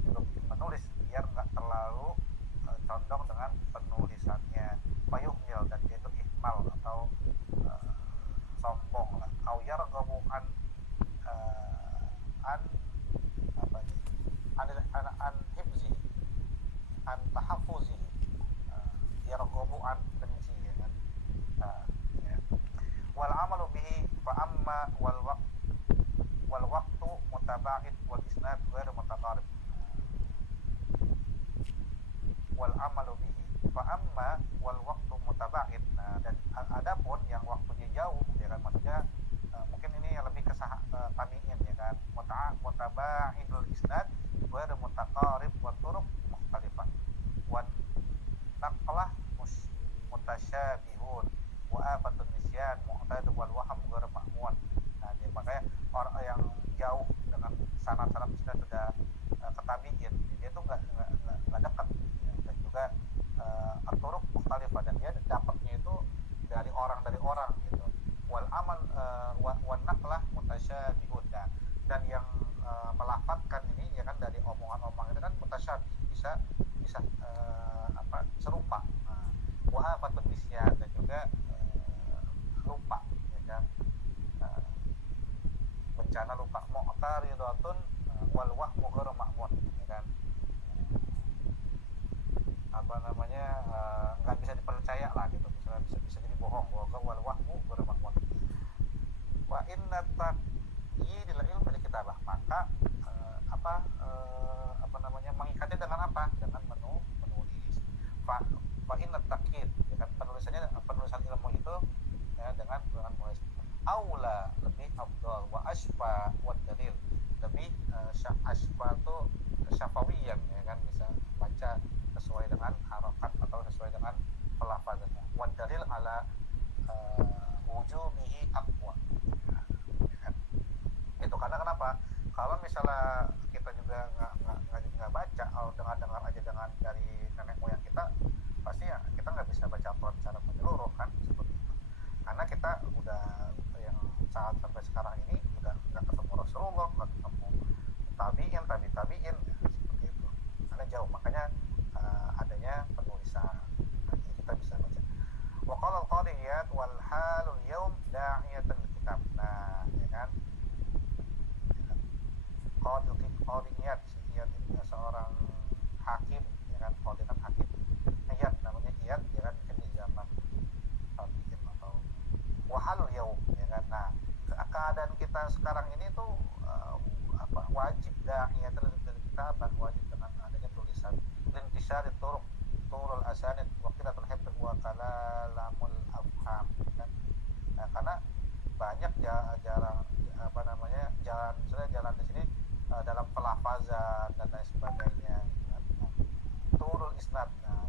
isnad ghairu mutaqarib wal amalu bihi. Fa amma wal waqtu mutaba'id. Nah, dan adapun yang waktunya jauh ya kan, maksudnya mungkin ini yang lebih ke tabi'in ya kan, mutaba'idul isnad ghairu mutaqarib wa turuq mukhtalifah wan naqlah mutasyabihun wa afatun nisyan mu'tad wal waham ghairu ma'mun. Nah, jadi makanya orang yang jauh dengan sanad-sanad sudah ketabiin, dia tuh nggak dekat ya. Dan juga at-turuq mukhtalifah, dan dia dapatnya itu dari orang gitu. Wal amal wan naqlah mutasyabihun. Dan yang melafatkan ini ya kan dari omongan-omongan itu kan mutasyabih, bisa serupa. Wa afatun nisyan, dan juga lupa ya kan, bencana lupa. Mu'taridatun wal wahmu ghairu ma'mun ya kan, nggak bisa dipercaya lah gitu, misalnya bisa jadi bohong, wal wahmu ghairu ma'mun. Wa inna taqyidil ilmi bil kitabah, maka mengikatnya dengan apa? Dengan menulis. Fa inna taqyid ya kan, penulisan ilmu itu ya, dengan menulis. Aula, lebih afdal, wa asfa wa dalil, lebih asfa itu syafawiyan ya kan, bisa baca sesuai dengan harokat atau sesuai dengan pelafazannya. Wa dalil ala wujubihi aqwa ya kan. Itu karena kenapa? Kalau misalnya kita juga nggak baca, atau dengar aja dari nenek moyang kita, pasti ya kita nggak bisa baca Al-Quran secara menyeluruh kan, seperti itu. Karena kita udah yang saat sampai sekarang ini udah nggak ketemu Rasulullah, nggak ketemu tabiin ya, seperti itu. Karena jauh, makanya adanya penulisan, jadi kita bisa baca. Wa qala al-qadiyat wal halul yawm da'iyatan kitab. Nah ya kan, qadiyat ini seorang hakim ya kan, qadi kan hakim. Iyad namanya Iyad ya kan, mungkin di zaman tabiin atau wahalul yaum ya kan. Nah, keadaan kita sekarang ini tuh wajib da'iyatan lil kitab, wajib dengan adanya tulisan. Lintisari turul asanid wa qilatul hifz wa kalamul afham kan. Nah, karena banyak jalan di sini dalam pelafazan dan lain sebagainya kan. Turul isnad, nah,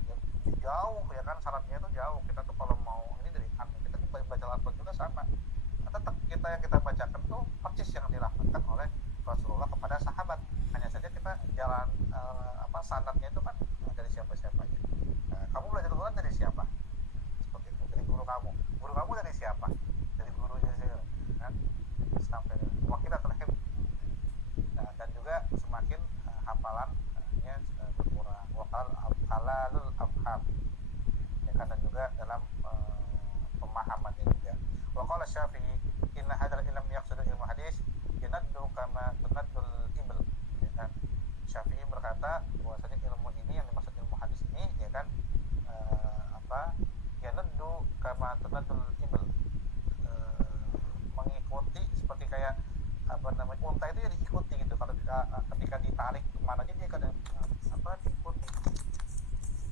jauh ya kan, syaratnya itu jauh. Kita tuh kalau mau ini dari kita baca Al-Quran juga sama, tetap yang kita bacakan tuh persis yang dilafazkan oleh Rasulullah kepada sahabat. Hanya saja kita jalan sanadnya itu kan dari siapa-siapa aja. Kamu belajar Al-Quran dari siapa? Seperti itu, dari guru kamu dari siapa? Dari gurunya sendiri kan, sampai wakilatul hifz. Nah, dan juga semakin hafalannya berkurang. Kalalul afham ya kan, dan juga dalam pemahamannya juga. Wa qala Syafi'i inna hadzal ilm yaqsudu ilmu hadis yanaddu kama tunaddul ibl ya kan. Syafi'i berkata bahwasanya ilmu ini, yang dimaksud ilmu hadis ini ya kan, yanaddu kama tunaddul ibl, mengikuti seperti kayak unta itu ya diikuti gitu. Kalau ketika ditarik kemana aja dia kadang diikuti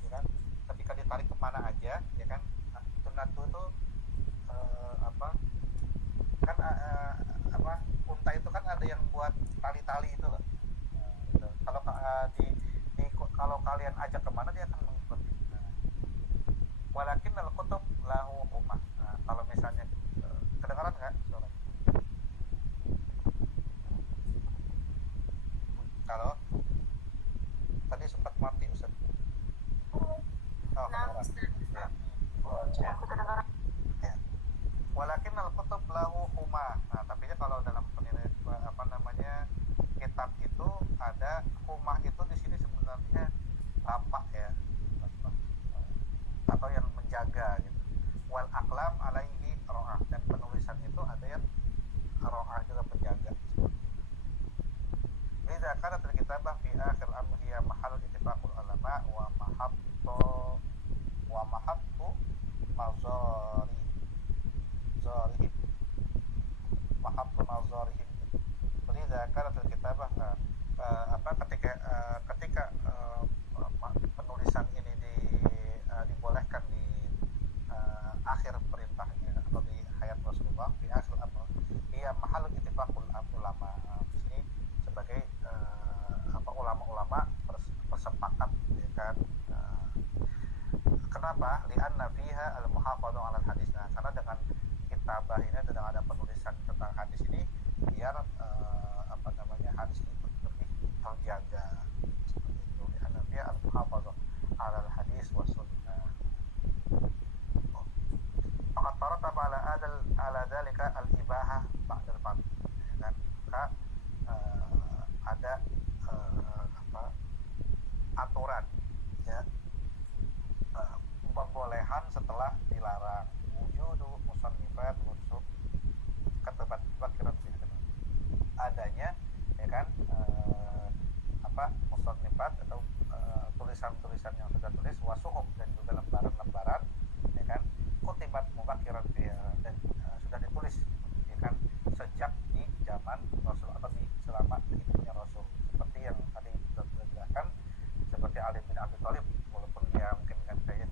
ya kan, ketika ditarik kemana aja ya kan. Tunatu itu unta itu kan ada yang buat tali-tali itu loh. Gitu. Kalau kalian ajak kemana dia akan mengikuti. Walakin al-kutub lahu hukumah. Nah, kalau misalnya kedengaran nggak suara? Kalau tadi sempat mati Ustaz. Kedengaran. Ya. Walakin al-kutub lahu huma. Nah, tapi kalau dalam penilaian kitab itu ada humah, itu di sini sebenarnya lapak ya, atau yang menjaga gitu. Wal aqlam alaihi ro'ah, dan penulisan itu ada yang ro'ah juga penjaga. Idza kanat al-kitabah fi akhir amriha mahal ittifaqul ulama wa mahabbu nazarihim. Idza kanat al-kitabah Kenapa? Li'anna fiha al-muhafadhu 'ala al-hadis. Nah, karena dengan kitabah ini, dengan ada penulisan tentang hadis ini, biar hadis ini lebih terjaga. Seperti itu. Li'anna fiha al-muhafadhu 'ala al-hadis wa sunnah. Faqad tarataba 'ala dzalika al-ibahah ba'da al-fard. Dan maka ada aturan, ya, pembolehan setelah dilarang. Wujudu musannifat rusuk katabat bakiran adanya, ya kan, musannifat atau tulisan-tulisan yang sudah tulis, wasuhuf dan juga lembaran-lembaran, ya kan, kutibat mubakiran dan sudah ditulis, ya kan, sejak di zaman Rasul atau selama hidupnya Rasul, seperti yang tadi sudah dijelaskan, seperti Ali bin Abi Thalib, walaupun dia mungkin kan saya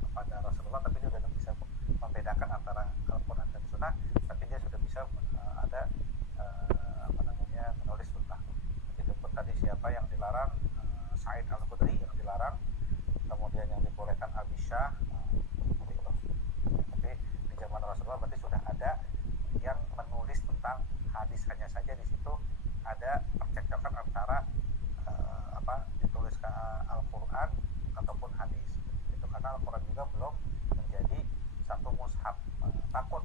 kepada Rasulullah, tapi dia sudah bisa membedakan antara Al-Quran dan Sunnah, tapi dia sudah bisa ada menulis sunnah. Begitu pun tadi siapa yang dilarang, Sa'id Al-Khudri yang dilarang, kemudian yang dibolehkan Abi Syah, seperti itu. Tapi di zaman Rasulullah berarti sudah ada yang menulis tentang hadis, hanya saja di situ ada percekcokan antara ditulis ke Al-Quran ataupun hadis. Itu karena Al-Quran juga belum menjadi satu mushaf. Takut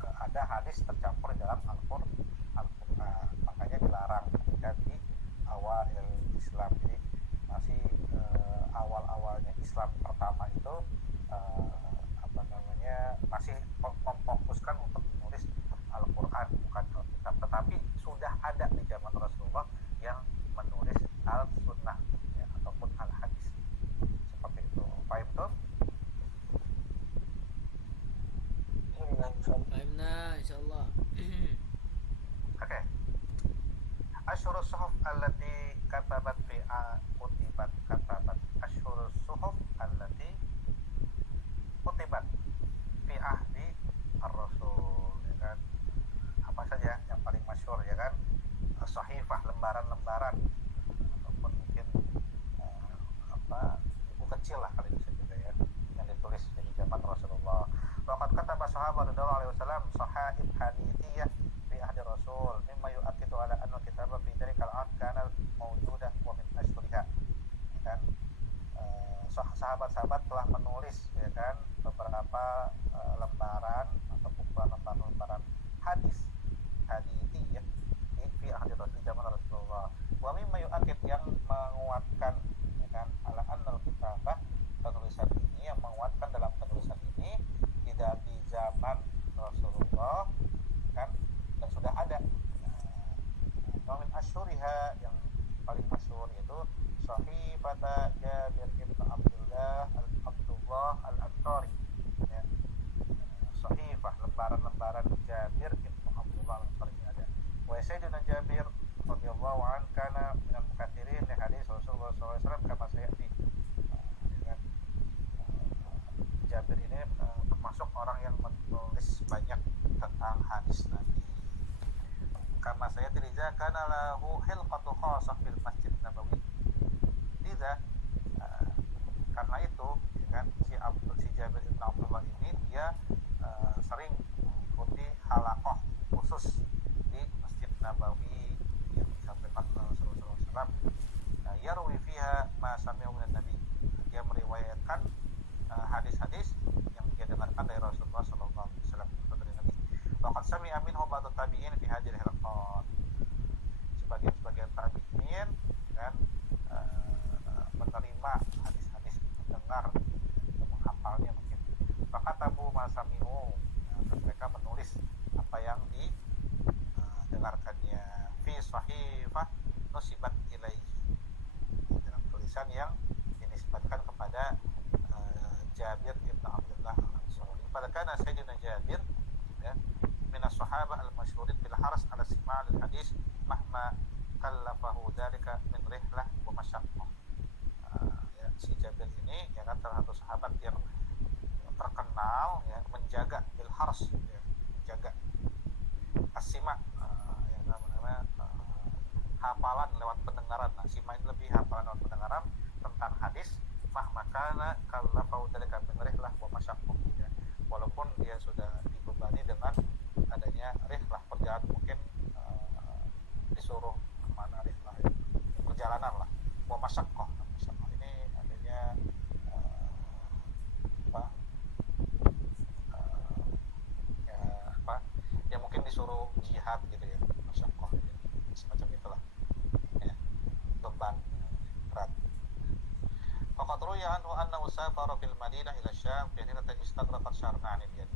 ada hadis tercampur di dalam Al-Quran, makanya dilarang ketika di awal Islam. Jadi masih awal-awalnya Islam pertama itu masih memfokuskan untuk menulis Al-Quran, bukan Alkitab. Tetapi sudah ada di zaman Rasulullah yang menulis Al-Sunnah, ya, ataupun Al-Hadis, seperti itu. Paham tuh? Fahimna insyaallah. Oke. Asyhurus suhuf allati katabat fi kutibat katabat. Asyhurus suhuf allati kutibat fi ahdi ar-rasul, ya kan. Apa saja yang paling masyhur, ya kan? Sahifah, lembaran-lembaran, ataupun mungkin buku kecil lah kali bisa juga, ya, yang ditulis di zaman Rasulullah. Waqad kataba sahabat radhiyallahu alaihi wasallam sahaib haditsiyah fi ahdi Rasul mimma yu'akkidu ala anna kitaba fi dzalikal 'ahd kana mawjudah wa min ashhuriha. Dan sahabat-sahabat telah menulis, ya kan, beberapa lembaran atau lembaran hadis haditsiyah fi ahdi Rasul, zaman Rasulullah. Wa mimma yu'akkid, yang menguatkan, ya kan, ala annal kitabah, penulisan ini, yang menguatkan dalam penulisan ini tidak di zaman Rasulullah, kan, dan sudah ada. Wa min asyhuriha, yang paling masyhur yaitu Sahifata Jabir ibn Abdullah al-Ansari, ya. Sahifah, lembaran-lembaran Jabir ibn Abdullah al-Ansari ada. Wa Sayyidina Jabir radhiyallahu anhu kana min al-mukatsirin li hadis Rasulullah sallallahu alaihi wasallam kama sayati. Jabir ini termasuk orang yang menulis banyak tentang hadis Nabi. Kama sayati liza kana lahu hilqatu khassah fil Masjid Nabawi. Liza, karena itu, ya kan, si Jabir bin Abdullah ini dia sering mengikuti halaqah khusus di Masjid Nabawi yang disampaikan oleh Rasulullah SAW. Yarwi fiha ma sami'u minan Nabi. Dia meriwayatkan hadis-hadis yang dia dengarkan dari Rasulullah SAW atau dari Nabi. Waqad sami'a minhu ba'd tabi'in fi hadhihi al-halaqat. Sebagian tabi'in, kan, menerima hadis-hadis, mendengar, menghafalnya mungkin. Fakatabu ma sami'u, mereka menulis apa yang didengarkannya. Fi sahifah nusibat ilaihi, dalam tulisan yang dinisbatkan kepada Jabir ibn Abdullah al-Ansari. Padahal Sayyidina Jabir, ya, minas sahabah al-masyhurin bil haras ala sima' al-hadis mahma kallafahu dzalika min rihlah wa masyaqqah. Ya, si Jabir ini, ya kan, salah satu sahabat yang terkenal, ya, menjaga bil haras, ya, menjaga as-sima', yang namanya hafalan lewat pendengaran. Nah, sima' itu lebih hafalan lewat pendengaran tentang hadis. Mahmakana kallafahu dzalika min perjalanan lah. Wa masyaqqah. Masyaqqah ini artinya apa? Ya apa? Ya mungkin disuruh jihad gitu ya. Masyaqqah ya. Semacam itulah. Ya, beban berat. Faqad ruya anhu annahu safara fil Madinah ila Syam fi hiratin istaghraqat syar'an al-yad.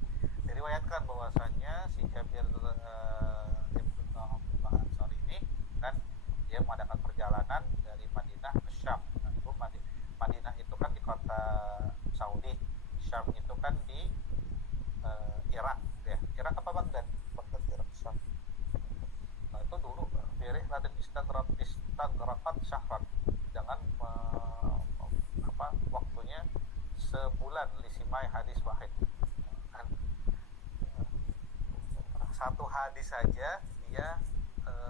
Diriwayatkan bahwasanya si Jabir Ibnu Abdullah Ansari ini kan dia mengadakan perjalanan dari Madinah ke Syam. Nah, itu Madinah itu kan di kota Saudi, Syam itu kan di Irak ya. Irak apa Baghdad? Baghdad Irak Syam. Nah, itu dulu firih latin istaghraqat syahran dengan waktunya sebulan lisimai hadis wahid kan, satu hadis saja dia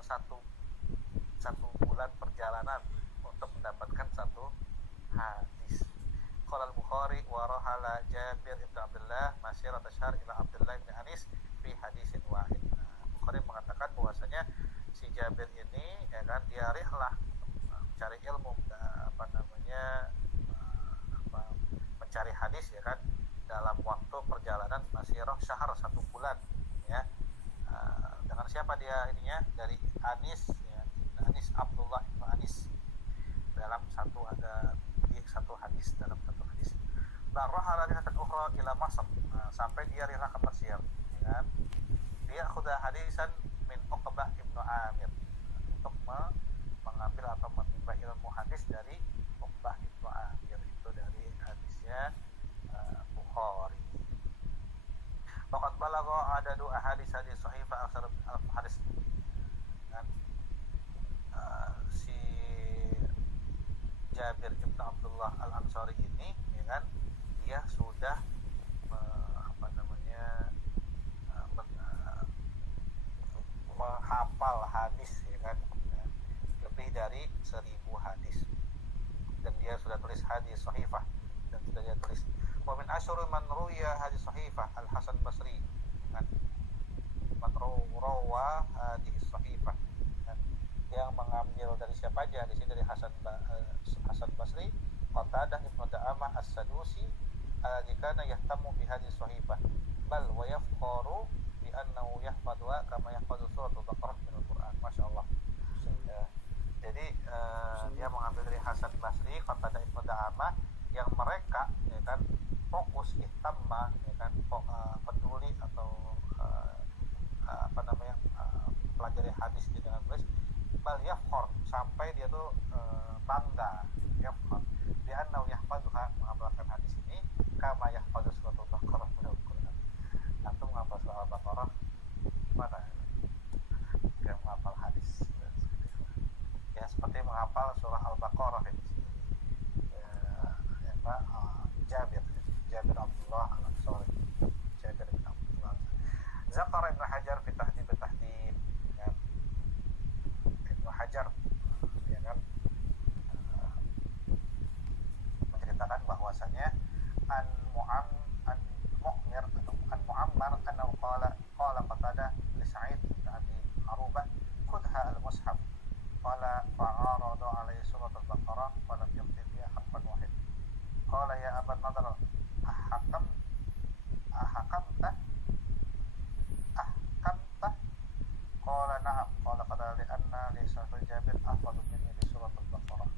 satu bulan perjalanan untuk mendapatkan satu hadis. Qala al-Bukhari wa rahala Jabir ibn Abdullah masyirat asyahr ila Abdullah bin Anis fi hadisin wahid. Bukhari mengatakan bahwasanya si Jabir ini ya kan dia rihlah mencari ilmu mencari hadis ya kan dalam waktu perjalanan masirah syahr 1 bulan ya. Dengan siapa dia ininya? Dari Anis ya, Anis Abdullah bin Anis dalam satu hadis dalam satu hadis. Barrahala rihatan ukhra ila Masr, sampai dia rihlah ke Mesir ya kan. Dia khuda hadisan min Uqbah ibnu Amir untuk mengambil atau menimba ilmu hadis dari Uqbah ibnu Amir, itu dari hadisnya Bukhari. Waqad balagha adadu ahadits hadis sahifah aksar al-hadis. Dan si Jabir ibn Abdullah al-Ansari ini ya kan dia sudah menghafal hadis ya kan lebih dari 1000 hadis, dan dia sudah tulis hadis sahifah dan sudah dia tulis. Wa min asyhuri man ruya hadis sahifah Al-Hasan Basri kan, man rawa hadis sahifah kan, yang mengambil dari siapa aja di sini, dari Hasan Basri, Qatadah Ibnu Da'amah As-Sadusi alladzi kana yahtamu bi hadis sahifah bal wa yafkharu bi annahu yahfadhu kama yahfadhu suratul Baqarah min al-Qur'an. Masyaallah. Ya. Jadi dia mengambil dari Hasan Basri, Qatadah Ibnu Da'amah, yang mereka ya kan fokus ihtamma ya kan peduli atau pelajari hadis di dalam tulis bal yafkhar, sampai dia tuh bangga yafkhar bi annahu yahfadhuha, menghafalkan hadis ini kama yahfadhu suratul Baqarah min al-Qur'an. Atau menghafal surah Al-Baqarah gimana ya, menghafal hadis ya seperti menghafal surah Al-Baqarah ini Jabir Abdullah al-Ansari. Jabir bin Abdullah. Zakar Ibnu Hajar fi Tahdhib at-Tahdhib ya. Ibnu Hajar ya kan menceritakan bahwasanya an Mu'ammar annahu qala Qatadah li Sa'id bin Abi Arubah khudha al-mushaf qala fa'arada alaihi surat al-Baqarah wa lam yuktib biha harfan wahid. Qala ya Aban Nadr ahakamta qala na'am qala qad li anna li sahih Jabir ahfadhu minni bi surat al-Baqarah.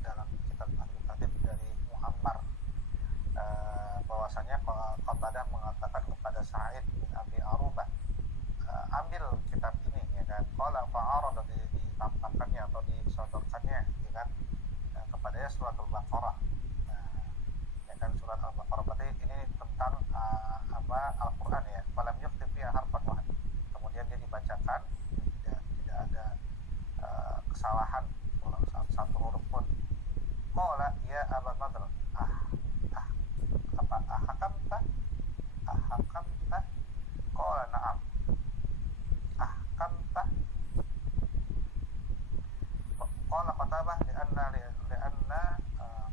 Dalam kitab Al-Muqaddimah dari Muhammad bahwasanya Qatadah mengatakan kepada Sa'id bin Abi Arubah, ambil kitab ini ya kan, qala fa'arada, ditampakkannya atau disodorkannya ya kan kepadanya surat Al-Baqarah. Ya kan, surat Al-Baqarah berarti ini tentang Al-Quran ya. Falam yuktib fiha harfan wahid, kemudian dia dibacakan tidak ada kesalahan walau satu huruf pun. Qala ya Aban Nadr ahakamta qala na'am ahkamta qala Qatabah lianna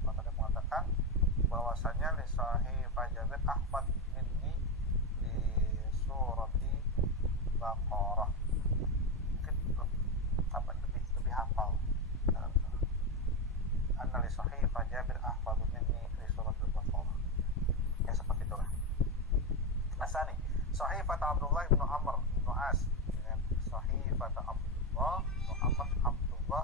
Qatadah mengatakan bahwasanya li sahih Jabir ahfad minni di surati Baqarah. Mungkin apa Sahifat Abdullah ibnu Amr ibnu As, ya. Sahifat Abdullah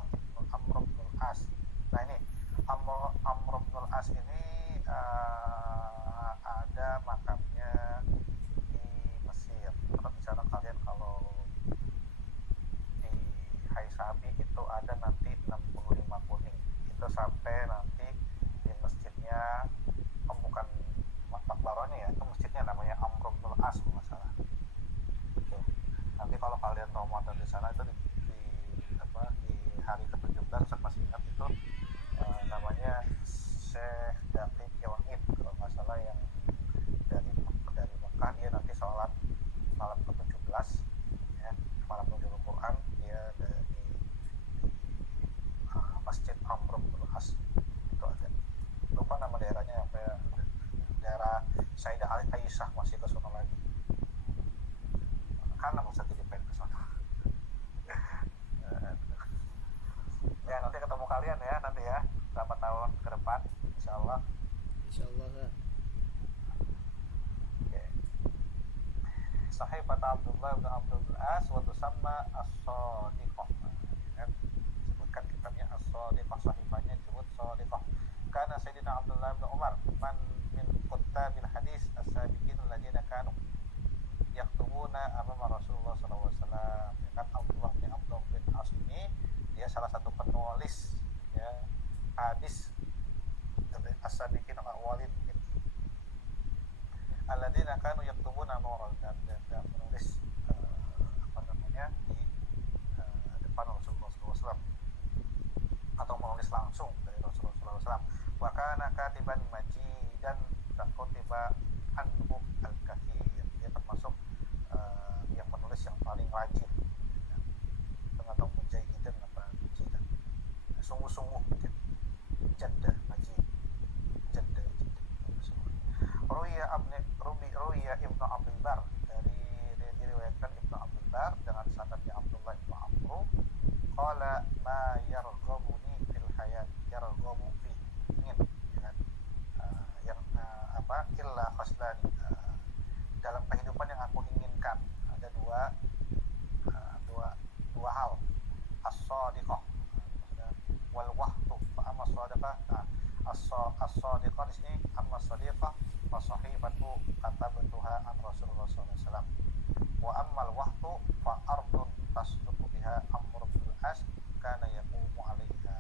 ibnu Amr ibnu As. Nah ini Amr ibnu As ini ada makamnya di Mesir. Kalau misalnya kalian kalau di Haisabi itu ada nanti 65 kuning, itu sampai nanti di masjidnya, bukan Makbarahnya ya, itu masjidnya namanya Amr ibn As kalau nggak salah. Oke. Nanti kalau kalian Ramadan di sana itu di hari ke-17 saya masih ingat itu namanya Syekh Daqiq Yawaid kalau nggak salah, yang dari Mekah. Dia nanti sholat malam ke-17 ya, malam nuzul Quran, dia di Masjid Amr ibn As itu ada. Lupa nama daerahnya apa ya, daerah Sayyidah Aisyah, masih ke sana lagi. Karena mau jadi pengen ke sana. Ya nanti ketemu kalian ya nanti ya, berapa tahun ke depan insyaallah. Insyaallah. Oke. Sahifat Abdullah bin Amr bin As wa tusamma as-sadiqah. Kan sebutkan kitabnya as-sadiqah, sahifahnya disebut sadiqah. Karena Sayyidina Abdullah bin Umar man min kuttabil hadis as-sabiqin alladziina kanu yaktubuna amama Rasulullah sallallahu alaihi wasallam. Kan Abdullah bin As ini dia salah satu penulis ya hadis as-sabiqin awalin gitu. Alladziina kanu yaktubuna amama Rasulullah, dan menulis di depan Rasulullah sallallahu alaihi wasallam atau menulis langsung dari Rasulullah sallallahu alaihi wasallam. Wa kana katiban majidan kutiba anhu al-kathir. Dia termasuk yang menulis yang paling rajin. Atau mujahidan apa mujahidan. Sungguh-sungguh mungkin. Jadda majid. Jadda. Ruya Ibnu Abdul Bar, diriwayatkan Ibnu Abdul Bar dengan sanadnya Abdullah bin Amr. Qala ma yarghabuni fil hayat, yarghabu fi ingin illa khaslan, dalam kehidupan yang aku inginkan ada dua hal, as-sadiqah wal wahtu. Amma as-sadiqah, as-sadiqah di sini, amma as-sadiqah fa sahifatu katabtuha an Rasulullah sallallahu alaihi wasallam, wa amma al-wahtu fa ardun tasduqu biha Amr bin As kana yaqumu 'alaiha.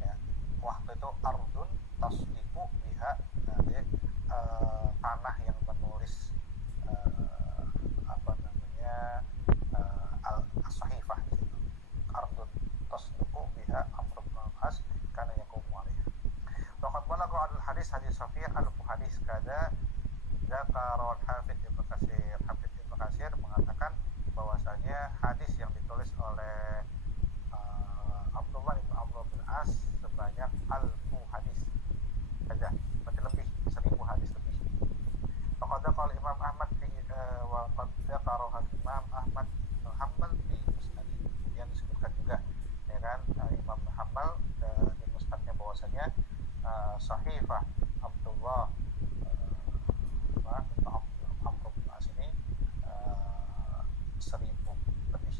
Ya, waktu itu ardun tasdiqu biha, tanah yang menulis as-sahifah di situ. Ardun tasdiqu biha Amr bin As kana yaqumu 'alaiha. Waqad balagha al-hadis sahih al-hadis kada zakara al-hafidz Ibnu Katsir mengatakan bahwasanya hadis yang ditulis oleh Abdullah bin Amr bin As sebanyak 1000 hadis saja, berarti lebih 1000 hadis lebih. Faqad qala Imam Ahmad wa qad dzakara Imam Ahmad bin Hanbal di Musnad, yang disebutkan juga ya kan Imam Hanbal di Musnadnya bahwasanya sahifah Abdullah bin Amr bin As ini 1000 lebih.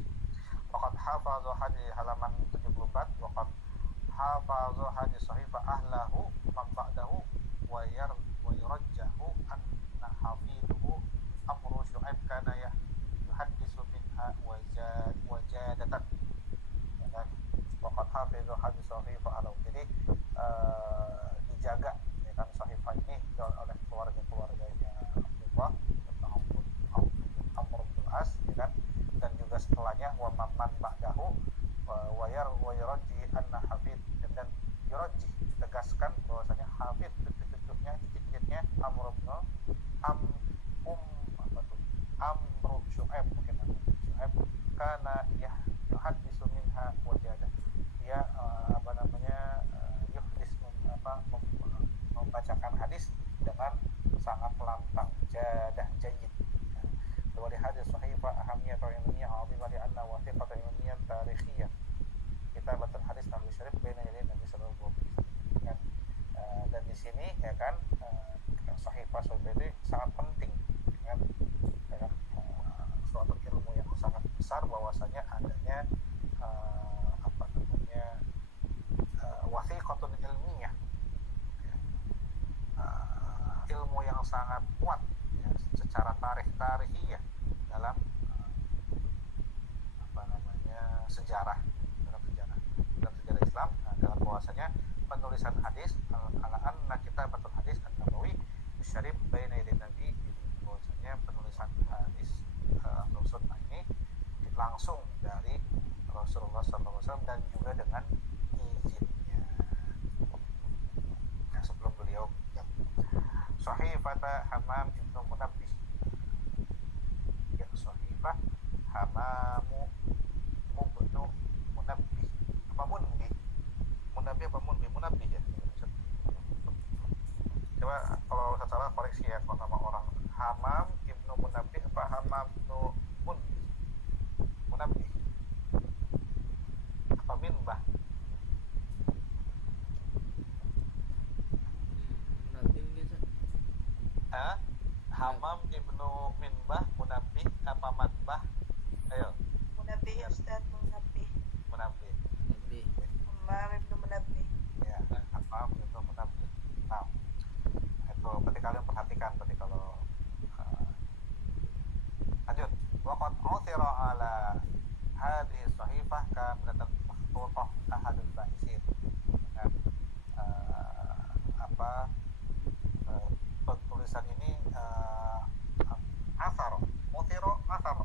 Waqad hafaza hadis halaman 74, waqad hafaza hadis sahifah ahlahu man ba'dahu wa yurajjahu anna hafidhu Amru Syu'aib kana yuhaddisu minha wajadatan. Waqad hafaza hadis sahifah ahlahu, jadi dijaga ya kan sahifah ini oleh keluarganya Abdullah Amr bin As ya kan, dan juga setelahnya wa man ba'dahu wa yurajji anna hafid, dan yurajji tegaskan bahwasanya hafid titik-titiknya Amr bin Amru Syu'aib, mungkin Syu'aib kana yuhaddisu minha wajadah. Dia membacakan hadis dengan sangat lantang, jadah jayyid. Dari hadis sahifah ahamiyah ilmiyyah 'azimah li anna wathiqah ilmiyyah tarikhiyah. Kita baca hadis Nabi Syarif baina yaday Nabi sallallahu alaihi wasallam. Dan di sini ya kan sahifah Subaidi bahwasanya adanya wasiqatun ilmiah, ya, ilmu yang sangat kuat ya, secara tarikh-tarikhiyah dalam sejarah dalam sejarah Islam, dalam bahwasanya penulisan hadis ala anna kitabatul hadis an-nabawi syarif baina yadin nabi, bahwasanya penulisan hadis atau sunnah ini langsung dari Rasulullah SAW dan juga dengan izinnya yang sebelum beliau ya. Sahifata Hammam ibnu Munabbih, ya, Sahifah Hammamu ibnu Munabbih, apa Munbih, Munabbih apa Munbih, Munabbih ya. Coba kalau salah koreksi ya, kalau nama orang Hammam ibnu Munabbih apa Hammam ibnu Munbih, Munabbih apa Minbah? Munabbih mungkin Ustaz. Hammam ibnu Minbah, Munabbih apa Manbah? Ayo. Munabbih Ustaz, Munabbih. Munabbih. Hammam ibnu Munabbih. Ya, Hammam ibnu Munabbih. Nah, itu berarti kalian perhatikan berarti kalau lanjut. Waqad uthira ala hadhihi sahifah kamilatan makhtutah ahadul ba'isin. Dengan tulisan ini asar, uthira asar.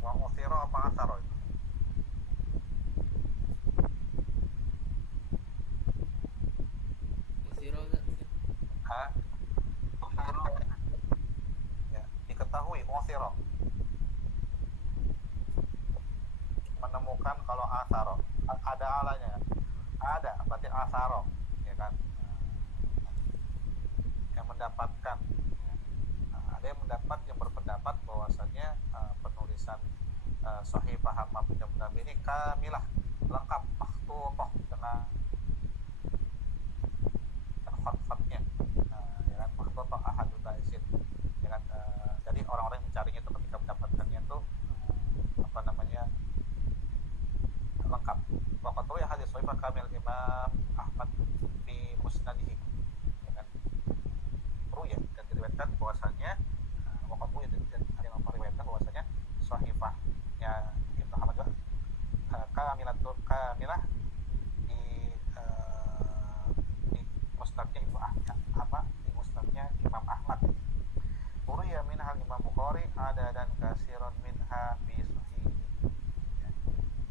Wa uthira apa asar itu? Uthira Ustaz mungkin. Ya, diketahui uthira, menemukan. Kalau asaro ada alanya, ada berarti asaro ya kan, yang mendapatkan ya. Ada yang mendapat, yang berpendapat bahwasannya penulisan Sahifah Hammam bin Munabbih ini kamilah, lengkap, makhtutah dengan khat-khatnya, ya kan, makhtutah ahadul ba'isin ya kan. Jadi orang-orang yang mencarinya itu ketika mendapatkannya itu lengkap. Waqad ruwiya hadis sahifah kamil Imam Ahmad fi musnadihi ya kan. Ruwiya, dan diriwayatkan bahwasanya waqad ruwiya, dan ada yang meriwayatkan bahwasanya sahifahnya Ibnu Ahmad juga kamilah di musnadnya Ibnu Ahmad, di musnadnya Imam Ahmad. Ruwiya minhal Imam Bukhari ada dan kasiran minha fi sahih.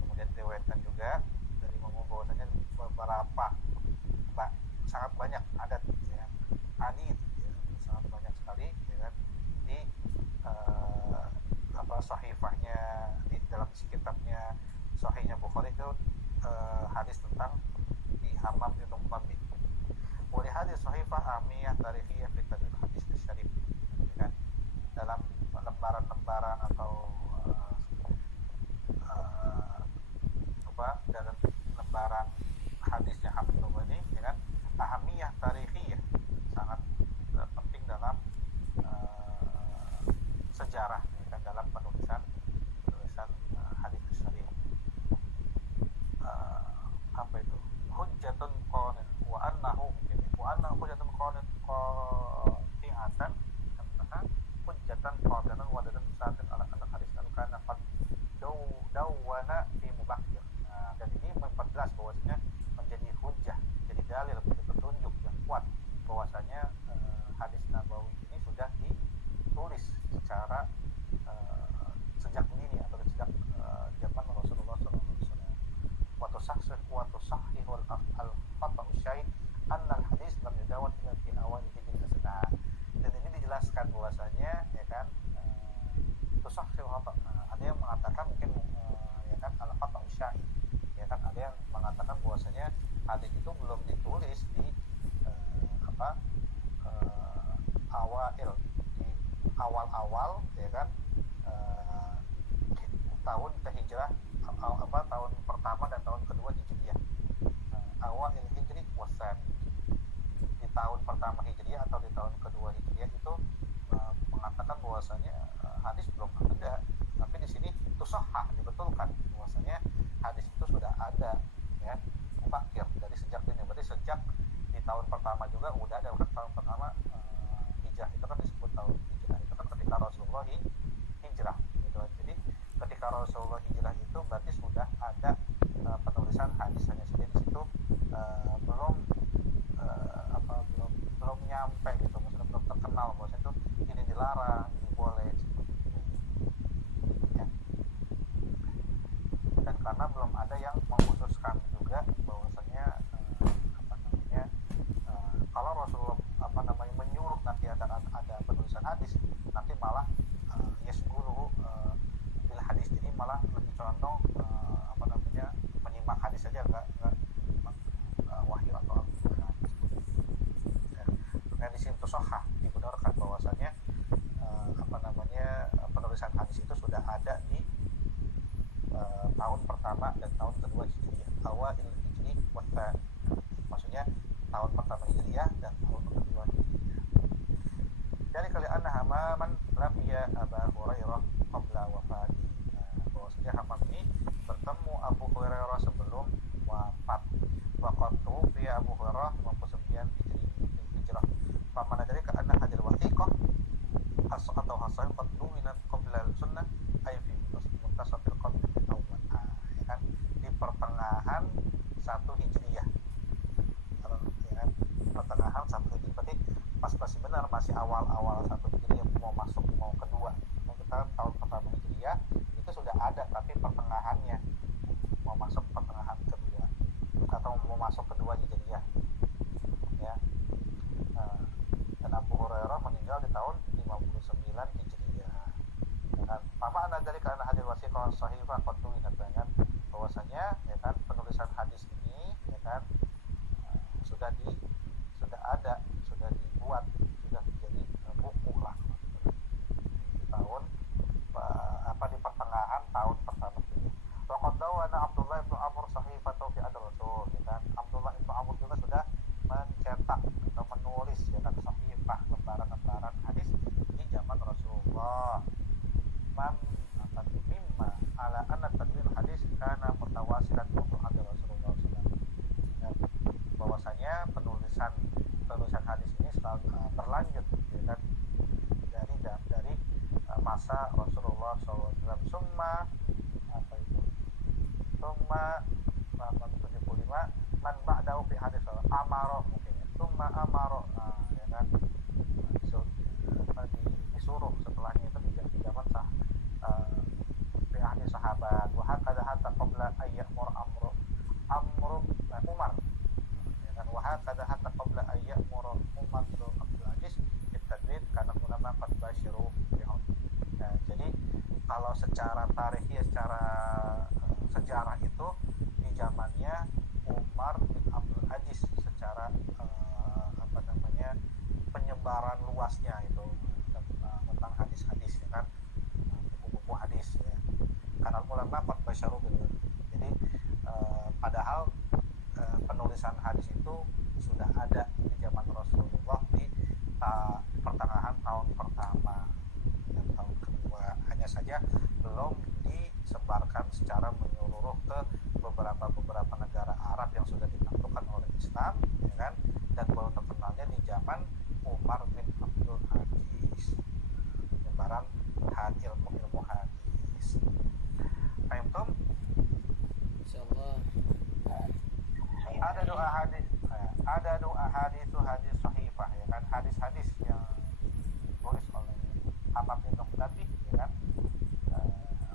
Kemudian diriwayatkan juga dari Imam bahwasanya beberapa, sangat banyak adat ya, adid ya, sangat banyak sekali ya kan, di sahifahnya, di dalam isi kitabnya Sahihnya Bukhari itu hadis tentang di Hammam bin Munabbih. Wa hadis sahifah amiyah tarikhiyah fi tadwin hadis syarif ya kan, dalam lembaran-lembaran atau dalam lembaran hadisnya Hammam bin Munabbih ya kan, ahamiyah tarikhiyah, sangat penting dalam sejarah ya kan, dalam penulisan hadis syarif. Apa itu? Hujjatun qanun wa annahu hujjatun qati'atan, karena hujjatan qati'atan wa dadan sa'atan ala anna hadis kana qad dawwana fi mubakkir. Dan ini memperjelas bahwasanya menjadi hujjah, menjadi dalil, menjadi petunjuk yang kuat bahwasanya hadis nabawi ini sudah ditulis secara sejak dini atau sejak zaman Rasulullah SAW. Wa tusahhihul al-fata'u syahid anna al-hadis lam yudawwan illa fi awal hijri as-sanah. Dan ini dijelaskan bahwasanya ya kan, tusahhihul ada yang mengatakan mungkin ya kan al-fata'u syahid ya kan, ada yang mengatakan bahwasanya hadis itu belum ditulis di awal ya kan, tahun kehijrah, tahun pertama dan tahun kedua hijriyah, awal hijri wasan, di tahun pertama hijriyah atau di tahun kedua hijriyah itu mengatakan bahwasanya hadis belum ada, tapi di sini itu sahah, dibetulkan bahwasanya hadis itu sudah ada, ya, mubakir dari sejak ini. Berarti sejak di tahun pertama juga udah ada. Kan tahun pertama hijrah itu kan disebut tahun hijrah itu kan ketika Rasulullah hijrah gitu. Jadi ketika Rasulullah hijrah itu berarti sudah ada penulisan hadis, hanya saja di situ belum belum nyampe gitu, maksudnya belum terkenal bahwasanya itu ini dilarang, ini boleh, seperti itu, ya. Dan karena belum ada yang memutuskan juga bahwasanya kalau Rasulullah menyuruh nanti ada penulisan hadis, nanti malah yasgulu bil hadis, jadi malah lebih condong menyimak hadis saja, nggak wahyu atau Al-Quran. Nah, di sini tuh sahah, dibenarkan bahwasanya penulisan hadis itu sudah ada di tahun pertama dan tahun kedua Hijriyah, awal Hijri wata, maksudnya tahun pertama Hijriyah dan tahun kedua Hijriyah. Jadi kali anna hamaman laqiya Abu Hurairah qabla wafati, bahwasanya Hamam ini bertemu Abu Hurairah sebelum wafat. Waqad tuwfiya Abu Hurairah 59 Hijrah. Famana dari ka anna hadil wathiqah atau hasan qad duwinat qabla sunnah ay fi muntasafil qarn al-awwal, ya kan, di pertengahan 1 Hijriyah, ya kan, pertengahan 1 Hijriyah, berarti pas benar masih awal-awal 1 Hijriyah, mau masuk mau kedua. Kita tahun pertama Hijriyah itu sudah ada, tapi pertengahannya mau masuk pertengahan kedua atau mau masuk kedua Hijriyah, ya. Dan Abu Hurairah meninggal di tahun 59 Hijriyah. Dan mana dari karena hadis wasiqah sahifah qad duwinat, kan, bahwasanya, ya kan, penulisan hadis ini, ya kan, sudah ada, sudah dibuat, sudah menjadi buku lah di tahun di pertengahan tahun pertama ini. Waqad dawana Abdullah bin Amr sahifatan fi ad-Rasul, ya kan, Abdullah bin Amr juga sudah mencetak atau menulis, ya kan, sahifah, lembaran-lembaran hadis di zaman Rasulullah. Man mimma ala anna tadwin hadis kana mutawasilan mundu hadis Rasulullah SAW, ya, bahwasanya penulisan hadis ini selalu berlanjut, ya kan, dari masa Rasulullah SAW. Summa 75 man ba'dahu fi hadis amaro, mungkin ya, summa amaro, ya kan, disuruh setelahnya itu di zaman fi ahli sahabat. Wa hakadha hatta qabla ayyamur Umar, ya kan, wa hakadha hatta qabla ayyamur Umar bin Abdul Aziz bitadwin karena ulama qad basyiru bihum. Nah, jadi kalau secara tarikh, ya, secara sejarah itu di zamannya Umar bin Abdul Aziz, secara penyebaran luasnya itu tentang hadis-hadis, ya kan, buku-buku hadis, ya, karena ulama qad basyaru bil. Jadi padahal penulisan hadis itu sudah ada di zaman Rasulullah di pertengahan tahun pertama dan tahun kedua, hanya saja belum disebarkan secara menyeluruh ke beberapa negara Arab yang sudah ditaklukkan oleh Islam, ya kan, dan baru terkenalnya di zaman Umar bin Abdul Aziz, penyebaran ilmu hadis. Fahimtum? Insyaallah. Ada doa hadis sahifah, ya kan, hadis-hadis yang ditulis oleh Hamam bin Nabi, ya kan,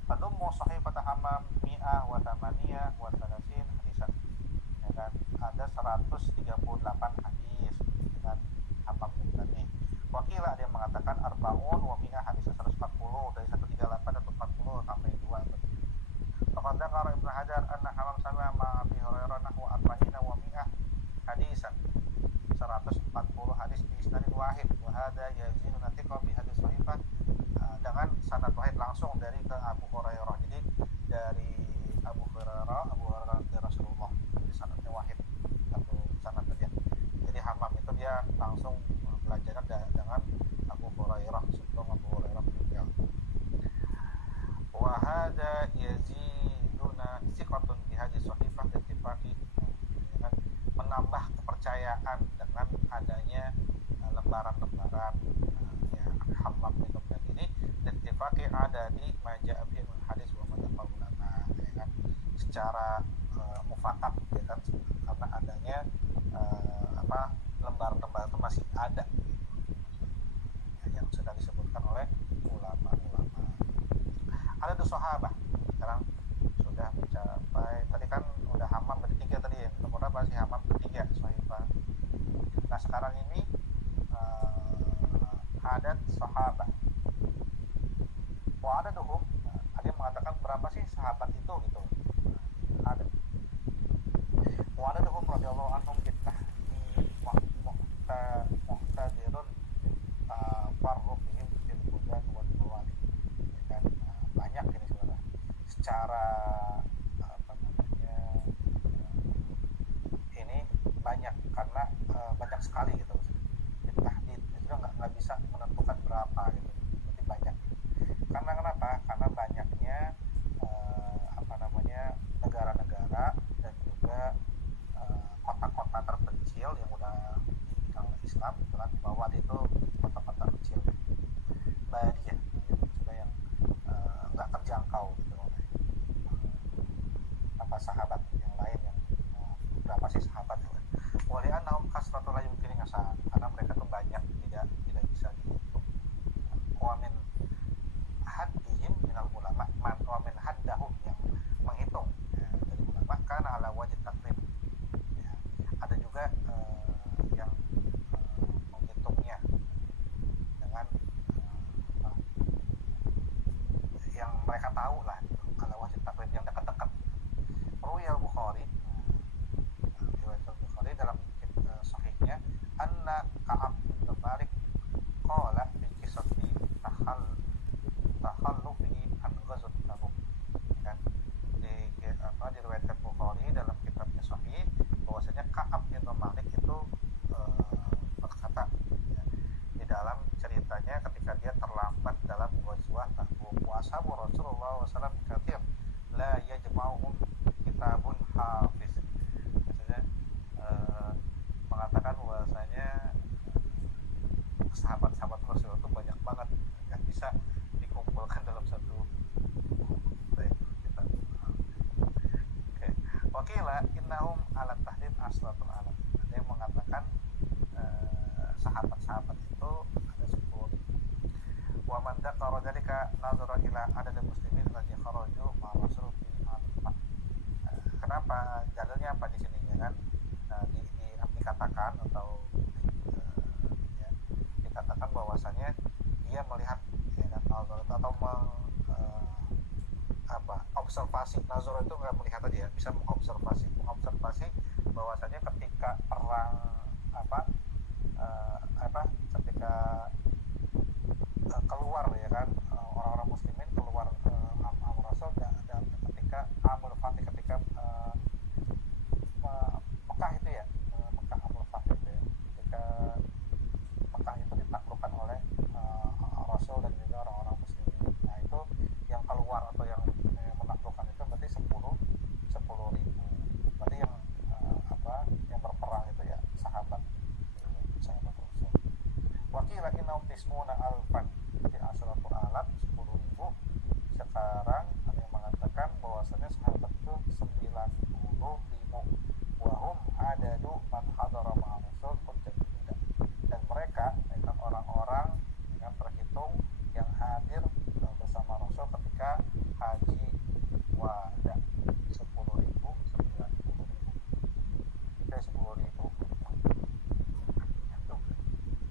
tadummu sahifata Hamam mi'ah wa thamaniyah wa thalasin hadisan, ya kan, ada 138 hadis, ya kan, Hamam bin Nabi. Wakilah ada yang mengatakan arba'un wa mi'ah hadis, 140, dari 138 atau 40 sampai 2. Faqad dzakara Ibnu Hajar anna Hamam sami'a ma Abi Hurairah nahwa arba'ina wa mi'ah hadisan, 140 hadis di isnadin wahid, wa hadza yazidu natiqa bi hadis sahifah, dengan sanad wahid langsung dari ke Abu Hurairah. Jadi dari Abu Hurairah ke Rasulullah, di sanadnya wahid atau sanad saja. Jadi Hamam itu dia langsung belajar dengan Abu Hurairah sebelum Abu hada yaziduna siqatun bihadis sahifah ittifaqi, ya kan, menambah kepercayaan dengan adanya lembaran-lembaran ya Hammam bin Munabbih ini ittifaqi ada di maja'a fi hadis wa madhhab ulama, ya kan, secara mufakat, ya kan, karena adanya lembaran-lembaran itu masih ada gitu, ya, yang sudah disebutkan oleh ulama-ulama. Ada tuh sahabat, sekarang sudah mencapai, tadi kan udah Hammam bertiga tadi ya, nomor berapa sih Hammam bertiga sahifah. Nah sekarang ini ada sahabat, ada duhum, ada yang mengatakan berapa sih sahabat itu gitu, ada duhum radhiyallahu anhum bittahdi muqtadirun farruqihim fil hudan wal mawali, ya kan. Banyak ini saudara, secara ini banyak karena banyak sekali gitu, tahdid itu nggak bisa menentukan berapa gitu, tapi banyak. Karena kenapa? Karena banyaknya negara-negara dan juga kota-kota terpencil yang udah ditinggal oleh Islam, kan, bahwa itu kota-kota kecil Badiah yang sudah yang nggak terjangkau gitu oleh sahabat yang lain, yang berapa sih sahabat itu. Wali'annahum kasratu la yumkinu ngasan, karena mereka tuh banyak, tidak bisa dihitung. Wa min haddihim minal ulama wa min haddahum, yang menghitung ya, dari ulama karena ala wajib takrib ya. Ada juga yang menghitungnya dengan yang mereka tahu lah gitu, ala wajib takrib yang dekat-dekat. Ruwiyal Bukhari, riwayat Bukhari dalam sahihnya, anna Ka'ab bin Malik qala fi qissati takhallufihi an ghazwat Tabuk, kan, diriwayatkan Bukhari dalam kitabnya Sahih bahwasanya Ka'ab bin Malik itu berkata ya, di dalam ceritanya ketika dia terlambat dalam ghazwah Tabuk, wa ashabu Rasulullah SAW katsir la yajma'uhum kitabun hafiz, maksudnya mengatakan bahwasanya sahabat-sahabat Rasul itu banyak banget, nggak bisa dikumpulkan dalam satu kitab. Oke. Wakila innahum ala tahdid asratul alam. Ada yang mengatakan sahabat-sahabat itu ada 10. Wa man dzakara dzalika nazara ila adad muslimin alladzi kharaju ma rasul fi al-fath. Kenapa? Dalilnya apa di sini, ya kan? Dikatakan atau ya, dikatakan bahwasanya dia melihat, ya kan, atau observasi. Nazar itu nggak melihat aja ya, bisa mengobservasi bahwasanya ketika perang ketika keluar, ya kan, orang-orang muslimin keluar Amr Rasul dan ketika Amul Fatih, ketika Mekah itu ya, Mekah Amul Fatih itu ya, ketika Mekah itu ditaklukkan oleh Rasul dan juga orang-orang muslimin. Nah itu yang keluar atau yang menaklukkan itu berarti 10.000. Berarti yang berperang itu ya sahabat Rasul. Wakila innahum tis'una alfan, jadi asratul alam 10.000. Sekarang ada yang mengatakan bahwasanya sahabat itu 90.000. Wahum adadu man hadara ma'a Rasul hujjatullah, dan mereka kan orang-orang yang terhitung yang hadir bersama Rasul ketika haji wada. 10.000, 90.000. Oke, 10.000.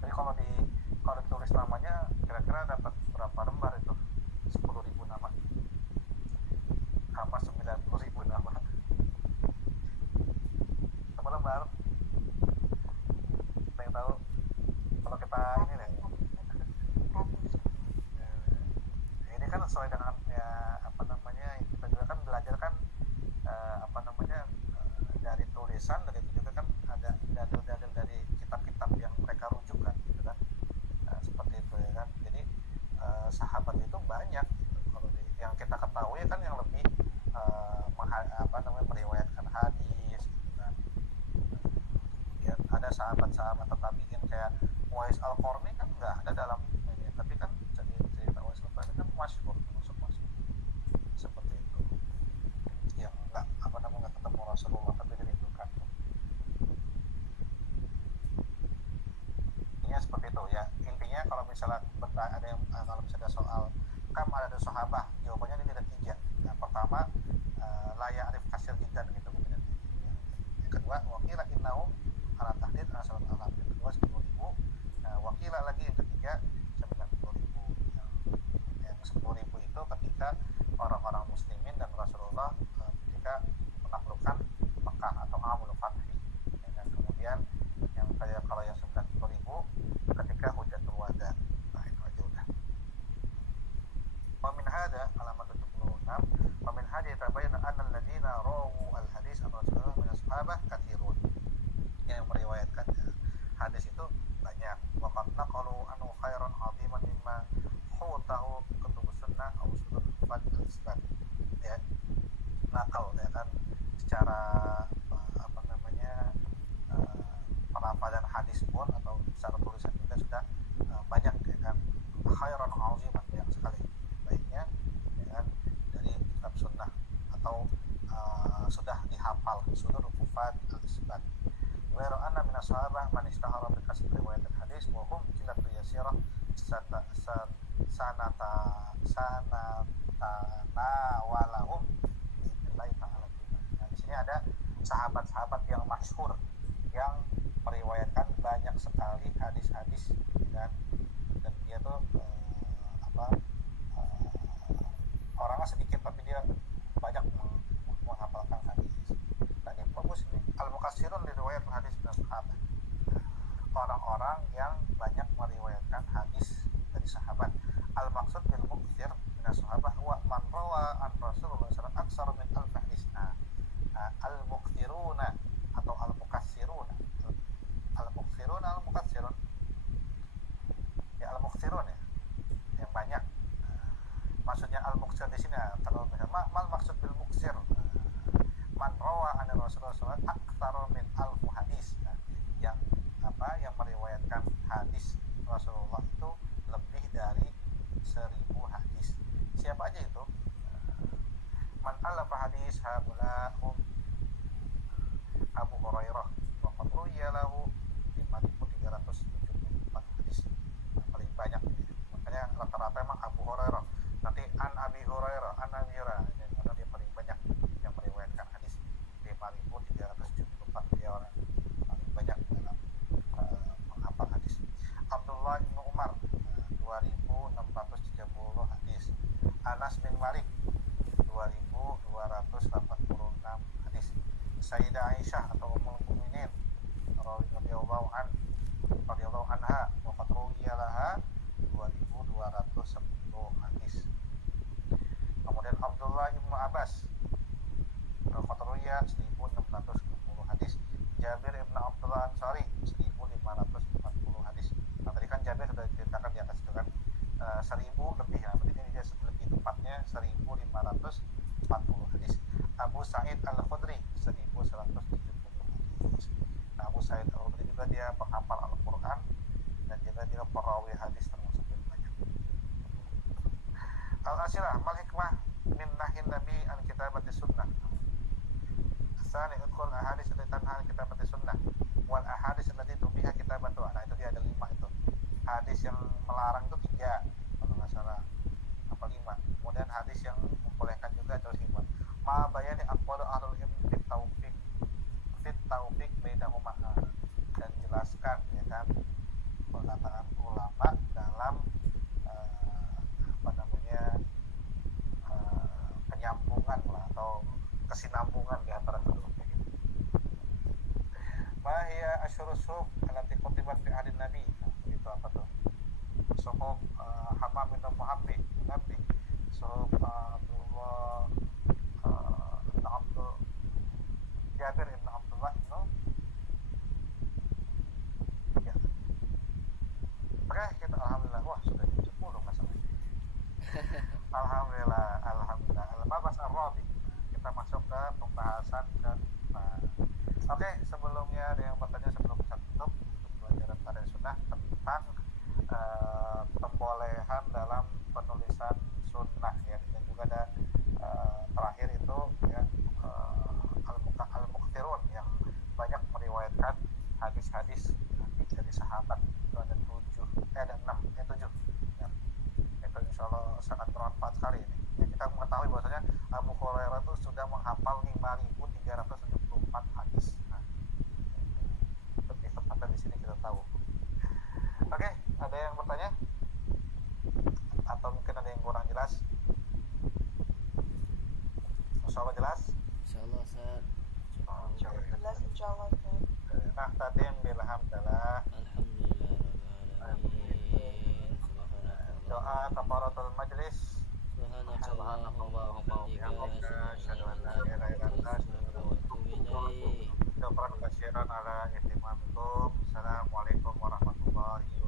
Jadi kalau ditulis namanya kira-kira dapat berapa lembar itu? 10.000 nama sama 90.000 nama. Berapa lembar? Ada yang tahu? Kalau kita ini nih, ini kan sesuai dengan ya kita juga kan belajar kan dari tulisan, dan itu juga kan ada dalil-dalil dari kitab-kitab yang mereka rujuk kan, gitu kan. Seperti itu, ya kan. Jadi sahabat itu banyak gitu. Kalau yang kita ketahui kan yang lebih meriwayatkan hadis gitu kan. Ya, ada sahabat-sahabat tabi'in kayak Uwais Al-Qarni kan nggak ada dalam ini, tapi kan cerita Uwais Al-Qarni kan masyhur, termasuk masyhur seperti itu, yang nggak ketemu Rasulullah tapi dirindukan. Intinya seperti itu ya. Intinya kalau misalnya ada yang kalau misalnya soal kam ada sahabat, jawabannya ini ada 3. Yang pertama layak arif kasir jidan gitu. Yang kedua wakila innahum ala tahdid asal alam. Yang kedua 10.000. Wakila lagi yang ketiga 90.000. Yang 10.000 itu ketika orang-orang muslimin dan Rasulullah ketika menaklukkan Mekah atau Amul Fathi. Dan kemudian yang kayak kalau yang 90.000 ketika Hujatul Wada. Nah itu aja udah. Wa min hada alamat 76. Wa min hada tabayyana anna alladziina rawu al-hadis an Rasulullah min ashabah katsirun. Yang meriwayatkan hadis itu banyak. Wa qad naqalu anhu khairan 'aziman mimma hutahu kutubus sunnah aw sunnah al-isbat. Ya. Nakal ya kan secara pelafalan hadis pun atau secara tulisan juga sudah banyak ya kan, khairan aziman yang sekali baiknya ya kan, dari kitab sunnah atau sudah dihafal sudur kufat al-isbat. Wa anna min ashabah man ishtahara bi kasb riwayat al-hadis wa hum qillatu yasirah sanata walahum billahi ta'ala. Nah, di sini ada sahabat-sahabat yang masyhur yang meriwayatkan banyak sekali hadis-hadis kan, dan dia tuh orangnya sedikit tapi dia banyak menghafalkan hadis. Nah ini bagus nih, al-mukatsirun li riwayat hadis min sahabat, orang-orang yang banyak meriwayatkan hadis dari sahabat. Al-maksud bil muktsir min sahabat wa man rawa an Rasulullah sallallahu alaihi wasallam aksar min al-hadis. Al-muktsiruna atau al-mukatsiruna, al-mukatsirun ya, al-muktsirun ya yang banyak. Maksudnya al-muktsir di sini terlalu mal maksud bil muktsir man rawa an Rasulullah sallallahu alaihi wasallam aktsar min alf hadis. Yang meriwayatkan hadis Rasulullah itu lebih dari 1.000 hadis. Siapa aja itu? Man alafa hadis haulahum Abu Hurairah wa qad ruwiya lahu 5.374 hadis. Paling banyak. Makanya rata-rata emang Abu Hurairah. Nanti an Abi Hurairah, karena dia paling banyak yang meriwayatkan hadis. 5.374 dia orang paling banyak dalam menghafal hadis. Abdullah bin Umar 2.630 hadis. Anas bin Malik 2.286 hadis. Sayyidah Aisyah atau Ummul Mukminin radhiyallahu anha wa qad ruwiya laha 2.210 hadis. Kemudian Abdullah bin Abbas qad ruwiya 1.620 hadis. Jabir bin Abdullah Ansari 1.540 hadis. Nah, tadi kan Jabir sudah diceritakan di atas itu kan 1.000 lebih ya, berarti ini dia lebih tepatnya 1.540 hadis. Abu Sa'id Al-Khudri 1.170 hadis. Nah, Abu Sa'id Al-Khudri juga dia penghafal Al-Quran dan juga dia perawi hadis termasuk yang banyak. Al-Asirah mal hikmah min nahyin nabi an kitabati sunnah. Asani udkhul ahadits allati tanha an kitabati sunnah wal ahadits allati tubiha kitabatu. Nah, itu dia ada 5 itu. Hadis yang melarang itu 3 kalau nggak salah, apa 5. Kemudian hadis yang membolehkan juga ada 5. Ma bayani aqwalu ahlul ilmi fit taufiq bainahuma, dan jelaskan ya kan perkataan ulama dalam penyambungan lah atau kesinambungan di antara kedua ini. Ma hiya asyurus suhuf allati kutibat fi ahdin nabi. Itu apa tuh? Suhuf Hammam bin Muhabbi, Nabi. Suhuf Abdullah Jabir ibn Abdullah ya. Oke, kita alhamdulillah. Wah, sudah jam 10 masalahnya. Alhamdulillah. kita masuk ke pembahasan ke Oke, sebelumnya ada yang bertanya sebelum kita tutup untuk pelajaran Tarian Sunnah tentang pembolehan dalam penulisan sunnah ya, dan juga ada terakhir itu ya al-muqtirun yang banyak meriwayatkan hadis-hadis dari sahabat. Itu ada 7 ya. Itu insyaallah sangat bermanfaat sekali ini ya, kita mengetahui bahwasanya Abu Hurairah itu sudah menghafal 5.374 hadis. Nah, lebih tepatnya di sini kita tahu. Oke, ada yang bertanya atau mungkin ada yang kurang jelas? Insyaallah jelas. Insyaallah Ustaz. Jelas insyaallah. Nah, tadi yang bilhamdalillah. Alhamdulillahirabbil alamin. Doa kafaratul majlis. Subhanakallahumma wa bihamdika asyhadu an la ilaha illa anta astaghfiruka wa atubu ilaik. Syukran katsiran ala ihtimamikum. Assalamualaikum warahmatullahi wabarakatuh.